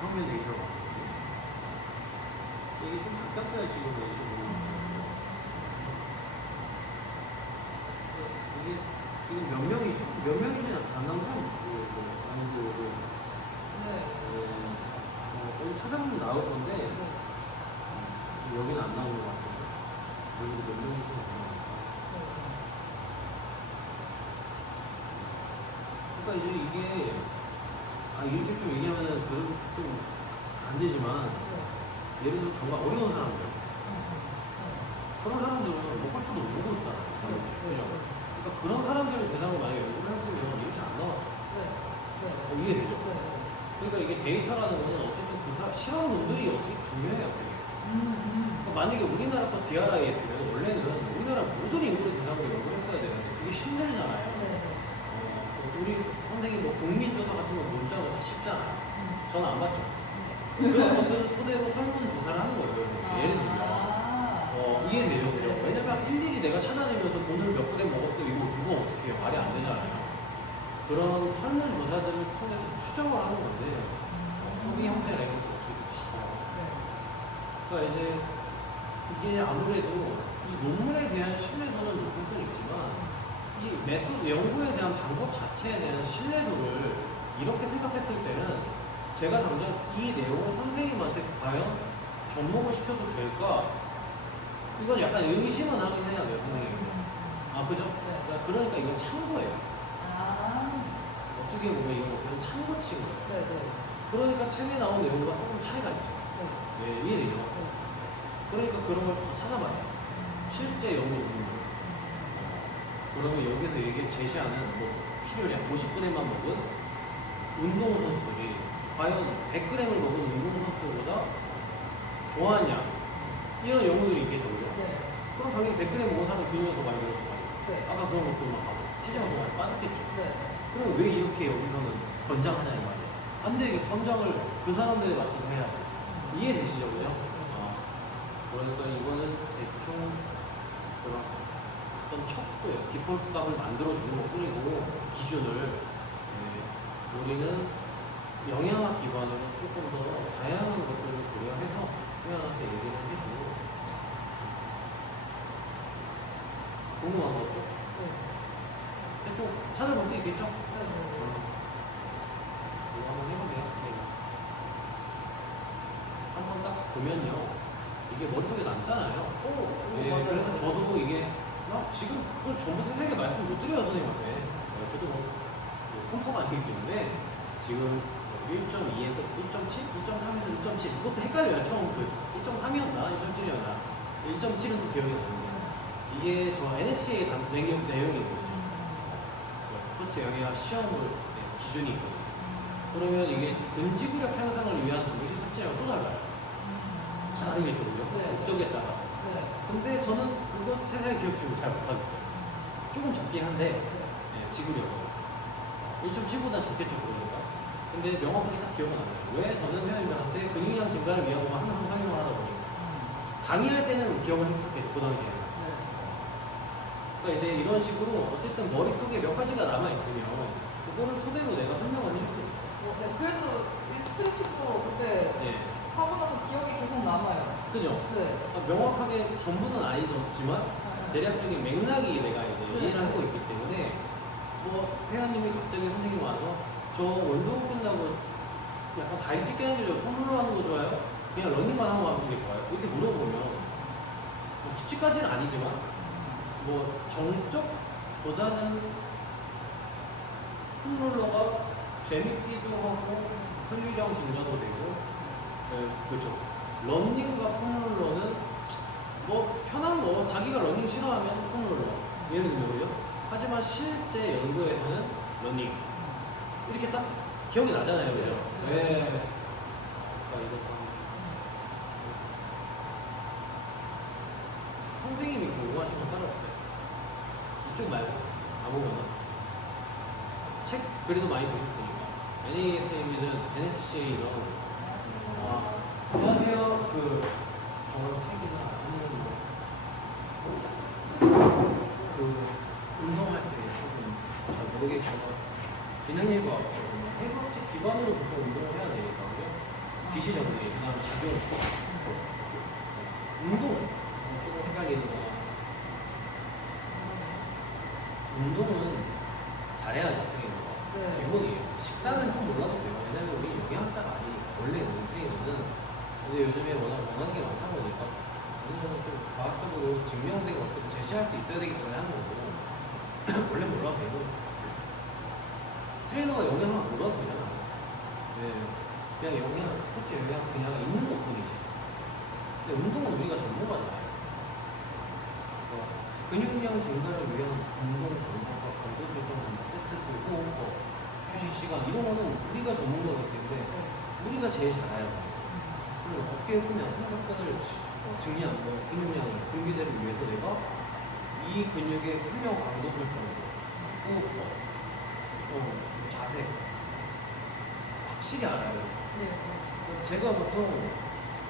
평균 데이터가. 이게 좀 바뀌었어요, 지금 레이션이. 이게 지금 몇 명이지 안 나온 사람 아닌데, 여기 찾아보면 나올 건데, 여기는 안 나오는 것 같아요. 여기도 몇 명이지 안 나오니까. 그러니까 이제 이게, 이렇게 좀 얘기하면은 좀 안 되지만, 예를 들어 정말 어려운 사람들 그런 사람들은 먹을 것도 못 먹고 있잖아요. 그러니까 그런 사람들을 대상으로 만약에 연구를 했으면 이렇게 안 나왔어. 이해되죠? 그러니까 이게 데이터라는 거는 어쨌든 실험 놈들이 어떻게 중요해요. 되게. 그러니까 만약에 먹으면서 돈을 몇 그램 먹었어 이거 누가 어떻게 해요? 말이 안 되잖아요. 그런 설문조사들을 통해서 추정을 하는 건데 소비 형태나 이런 것도 어떻게 봐서 그러니까 이제 이게 아무래도 이 논문에 대한 신뢰도는 높을 수는 있지만 이 메소드 연구에 대한 방법 자체에 대한 신뢰도를 이렇게 생각했을 때는 제가 당장 이 내용을 선생님한테 과연 접목을 시켜도 될까? 이건 약간 의심은 하긴 해야 돼요, 선생님. 아, 그죠? 네. 그러니까 이건 참고예요. 아, 어떻게 보면 이건 그냥 참고 친 거예요. 네네. 그러니까 책에 나온 내용과 조금 차이가 있죠. 네, 이해되죠? 그러니까 그런 걸 더 찾아봐요. 실제 연구 논문. 그러면 여기서 제시하는 뭐 필요량 50g만 먹은 운동 선수들이 과연 100g을 먹은 운동 선수보다 좋아하냐 이런 연구들이 있겠죠, 그죠? 네. 그럼 당연히 100g 먹은 사람은 근육이 더 많이 늘었을 거 아니에요. 네. 아까 그런 것도 막 하고 체지방 더 많이 빠졌겠죠. 네. 그럼 왜 이렇게 여기서는 권장하냐 이 말이에요. 안 돼, 이게 권장을 그 사람들에 맞춰서 해야 돼. 이해되시죠, 그죠? 그러니까 이거는 대충 그런 어떤 척도요. 디폴트 값을 만들어주는 것 뿐이고 기준을 우리는 영양학 기반으로 조금 더 다양한 것들을 고려해서 소연한테 얘기를 해주고 궁금한 것도 대충 찾아볼 수 있겠죠? 이거 한번 해보세요. 한번 딱 보면요. 이게 머릿속에 남잖아요. 네, 맞아요. 그래서 저도 이게 지금 그걸 전부 세세하게 말씀 못 드려요, 선생님한테. 저도 컴퓨터가 아니기 때문에 지금 1.2에서 1.7, 2.3에서 1.7 그것도 헷갈려요. 처음 1.3이었나? 1.7이었나? 1.7은 또 기억이 나는데 이게 저 NSCA 내용이거든요. 스포츠 영양 시험을 기준이 있거든요. 그러면 이게 근지구력 향상을 위한 동시 섭취량이 또 달라요. 다르겠죠, 그죠? 목적에 따라. 근데 저는 그거 세상에 기억 지금 잘 못하겠어요. 조금 적긴 한데, 지구력은. 1.7보다 적겠죠, 그러니까. 근데 명확하게 딱 기억은 안 나요. 왜? 저는 회원님들한테 근육량 증가를 위한 것만 항상 설명을 하다 보니까. 강의할 때는 기억을 했었겠죠, 그 당시에는. 그러니까 이제 이런 식으로 어쨌든 머릿속에 몇 가지가 남아있으면, 그거를 토대로 내가 설명을 해줄 수 있어요. 그래서 이 스트레칭도 그때 하고 나서 기억이 계속 남아요. 그죠? 명확하게 전부는 아니지만 대략적인 맥락이 내가 이제 이해를 하고 있기 때문에 뭐 회원님이 갑자기 선생님 와서 저 운동 끝나고 약간 다이치 깨는 게 홈런 하는 거 좋아요? 그냥 러닝만 하고 하는 게 좋아요? 이렇게 물어보면 뭐 수치까지는 아니지만 뭐 정적보다는 홈런러가 재밌기도 하고 흘리량 증가도 되고 그렇죠. 러닝과 홈런러는 뭐 편한 거 자기가 러닝 싫어하면 홈런러 예를 들면 하지만 실제 연구에서는 러닝 이렇게 딱 기억이 나잖아요, 그죠? 선생님이 궁금하신 건 따로 없어요. 이쪽 말고 아무거나 책 그래도 많이 보셨으니까 NASM이든 NSCA 이런 안녕하세요. 저런 책이나 아니면 운동할 때 조금 잘 모르겠지만 기능일과 해부학적 기반으로 보통 운동을 해야 되니까요. 기시력이 그다음 작용 운동 조금 헷갈리는 거 운동은 잘해야죠, 선생님과 기본이에요. 식단은 좀 몰라도 돼요. 왜냐면 우리 영양학자가 아니니까 원래 선생님은 근데 요즘에 워낙 원하는 게 많다 보니까 어느 정도 좀 과학적으로 증명된 것들을 제시할 수 있어야 되기 때문에 하는 거고 원래 몰라도 되고 트레이너가 영양학 몰라도 되잖아. 그냥 영양, 스포츠 영양 그냥 있는 것 뿐이지. 근데 운동은 우리가 전문가잖아요. 근육량 증가를 위한 운동 방법과 강도 설정, 세트 수, 호흡법, 휴식 시간 이런 거는 우리가 전문가이기 때문에 우리가 제일 잘 알아요. 어깨 후면 삼각근을 증량, 근육량을 분비대를 위해서 내가 이 근육의 훈련 강도 설정, 호흡법, 자세 확실히 알아야 돼요. 제가 보통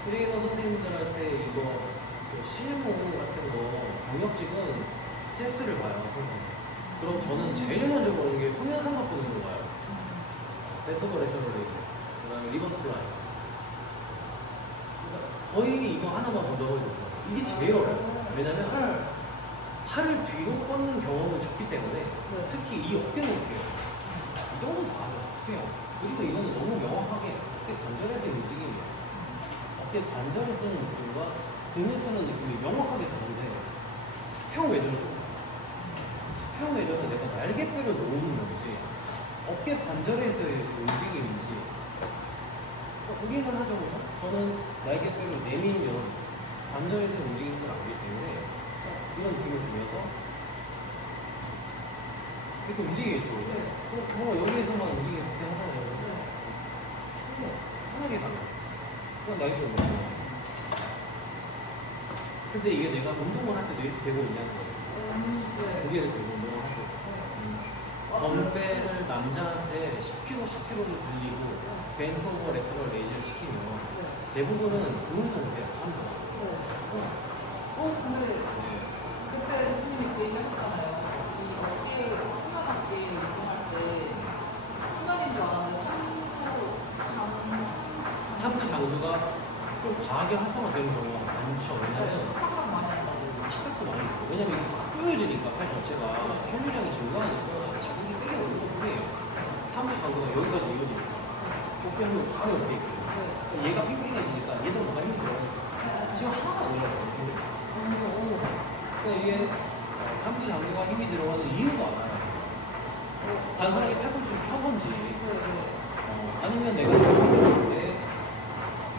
트레이너 선생님들한테 이거 실무 같은 거 경력직은 스트레스 제일 먼저 보는 게 후면 삼각 보는 거 봐요. 벤터버 레터럴 레이저, 그다음에 리버스 플라이. 그러니까 거의 이거 하나만 본다고 해도 이게 제일 어려워요. 왜냐면 팔을 뒤로 뻗는 경험은 적기 때문에 특히 이 어깨는 못해요. 이 정도는 다 알아요. 수영. 그리고 이거는 너무 명확하게 어깨 관절에 대한 움직임이에요. 어깨 관절을 쓰는 느낌과 등을 쓰는 느낌이 명확하게 다른데 수평 외전은 수평 외전은 내가 날개뼈를 놓는 건지 어깨 관절에서의 움직임인지 보기는 하죠. 저는 날개뼈를 내밀면 관절에서 움직이는 걸 알기 때문에 이런 느낌을 주면서 이렇게 움직이겠죠. 여기에서만 움직이면 그냥 하잖아요. 편하게 가요. 그건 날개뼈 움직여요. 근데 이게 내가 운동을 할 때도 이렇게 되고 있냐는 거예요. 고개를 들고 운동을 할 때. 덤벨을 남자한테 10kg, 10kg를 들리고 벤토버 레터럴 레이저를 시키면 대부분은 그 운동을 해요. 3분. 근데 그때 대표님이 그 얘기 하셨잖아요. 이 어깨 하나밖에 운동할 때 순간인 줄 알았는데 삼두 장두가 좀 과하게 활성화되는 경우가 많죠. 왜냐면 생각 많이 한다고. 체력도 많이 있고 왜냐면 이게 막 쪼여지니까 팔 전체가 혈류량이 증가하니까 자극이 세게 오는 것 뿐이에요. 삼두 장두가 여기까지 이어지니까 어깨 한번 바로 옆에 있거든요. 얘가 팽팽해지니까 얘도 뭔가 힘이 들어가니까 지금 하나가 안 올라가요. 그러니까 이게 삼두 장두가 힘이 들어가는 이유가 알아요. 단순하게 팔꿈치를 펴선지 아니면 내가 생각할 때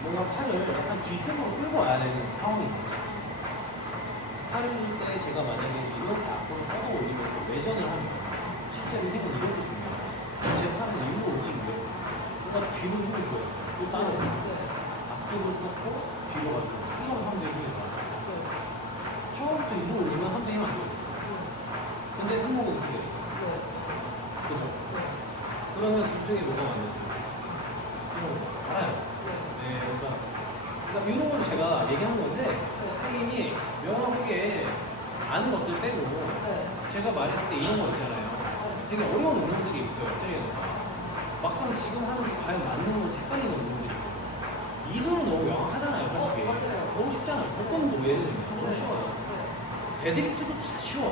뭔가 팔을 약간 뒤쪽으로 끌고 와야 되는 상황이 있어요. 팔을 때 제가 만약에 이렇게 앞으로 뻗어 올리면서 외전을 하면 실제로 힘은 이렇게 중요해요. 제 팔은 일로 움직이고요. 그러니까 뒤로 힘을 줘요. 또 따로 앞쪽으로 뻗고 뒤로 가고 이런 함정이 힘이 나요. 처음부터 일로 올리면 함정이 힘 안 줘요. 근데 손목은 어떻게 해요? 그죠? 그러면 둘 중에 뭐가 맞는지 이런 거 알아요. 네, 그러니까 이런 걸 제가 얘기한 건데 선생님이 명확하게 아는 것들 빼고 제가 말했을 때 이런 거 있잖아요. 되게 어려운 운동들이 있어요. 막상 지금 하는 게 과연 맞는 건지 헷갈리는 운동들이 있어요. 이도는 너무 명확하잖아요. 솔직히 너무 쉽잖아요. 복근도 예를 들면 너무 쉬워요. 데드리프트도 다 쉬워.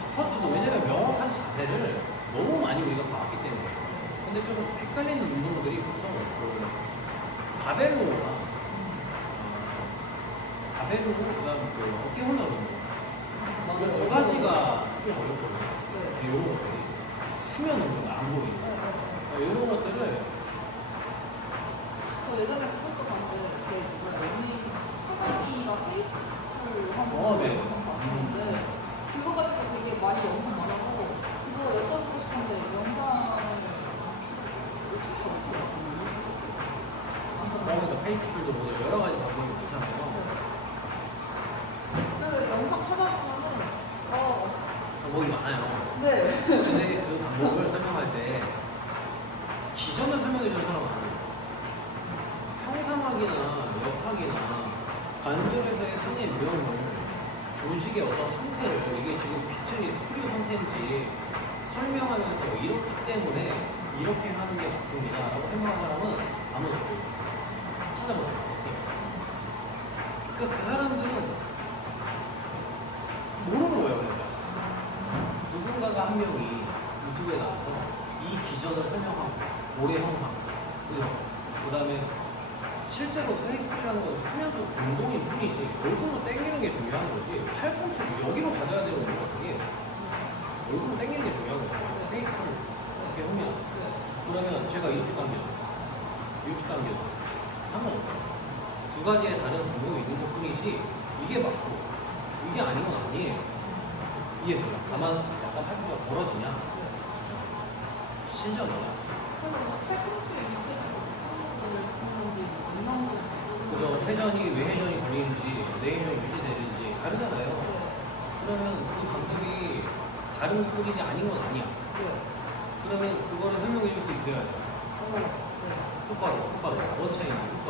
스쿼트도 왜냐면 명확한 자세를 너무 많이 우리가 봐왔기 때문에. 근데 좀 헷갈리는 운동들이 보통 바벨로나 그다음 그 어깨 혼합 운동 두 가지가 좀 어렵거든요. 이런 것들이 수면 운동 안 보이고 이런 것들을 저 예전에 그것도 봤는데 그 누구야 연예인 차가기가 페이스북을 한번 네. 봤는데 그거 가지고 되게 말이 엄청 많아서 그거 여쭤보고 싶은데 영상을 그러니까 페이스북도 뭐 여러 가지 방법이 많잖아요. 그래서 영상 찾아보면은 방법이 많아요. 네. 근데 그 방법을 설명할 때 기전을 설명해주는 사람은 아니에요. 평상학이나 역학이나 관절에서의 손의 묘을 조직의 어떤 상태를 이게 지금 피처리 스크류 상태인지 설명하면서 이렇기 때문에 이렇게 하는 게 맞습니다 라고 설명한 사람은 아무도 없어요. 찾아보세요. 그러니까 그 사람들은 모르는 거예요. 그러니까 누군가가 한 명이 유튜브에 나와서 이 기전을 설명하고 고래 형상 그 다음에 실제로 페이스북이라는 건 수면 쪽 운동인 뿐이지 얼굴로 땡기는 게 중요한 거지 팔꿈치를 여기로 가져야 되는 거가 그게 얼굴로 땡기는 게 중요한 거죠. 페이스북을 이렇게 하면 그러면 제가 이렇게 당겨서 상관없어요. 두 가지의 다른 방법이 있는 것 뿐이지 이게 맞고 이게 아닌 건 아니에요. 이해돼요? 다만 약간 팔꿈치가 벌어지냐 신전이야. 그래서 팔꿈치 위치에서 쓰는 건지 있는 건지 그죠. 회전이 외회전이 걸리는지 내회전이 유지되는지 다르잖아요. 그러면 그 방법이 다른 것뿐이지 아닌 건 아니야. 그러면 그거를 설명해 줄 수 있어야죠. 똑바로 원차인 효과.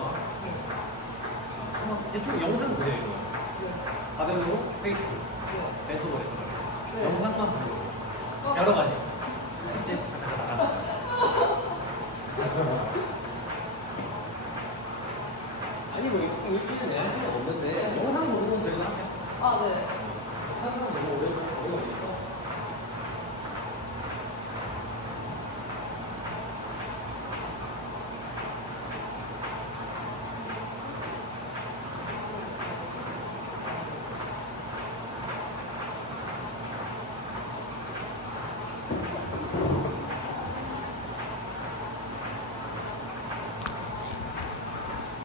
대충 영상 보세요. 이거. 바벨로 페이스북 벤토버에서 영상만 보고 여러 가지 뭐 일주일에 내야 할 필요 없는데 영상 보는 그래도 하자. 아, 네. 항상 너무 오래 걸리니까.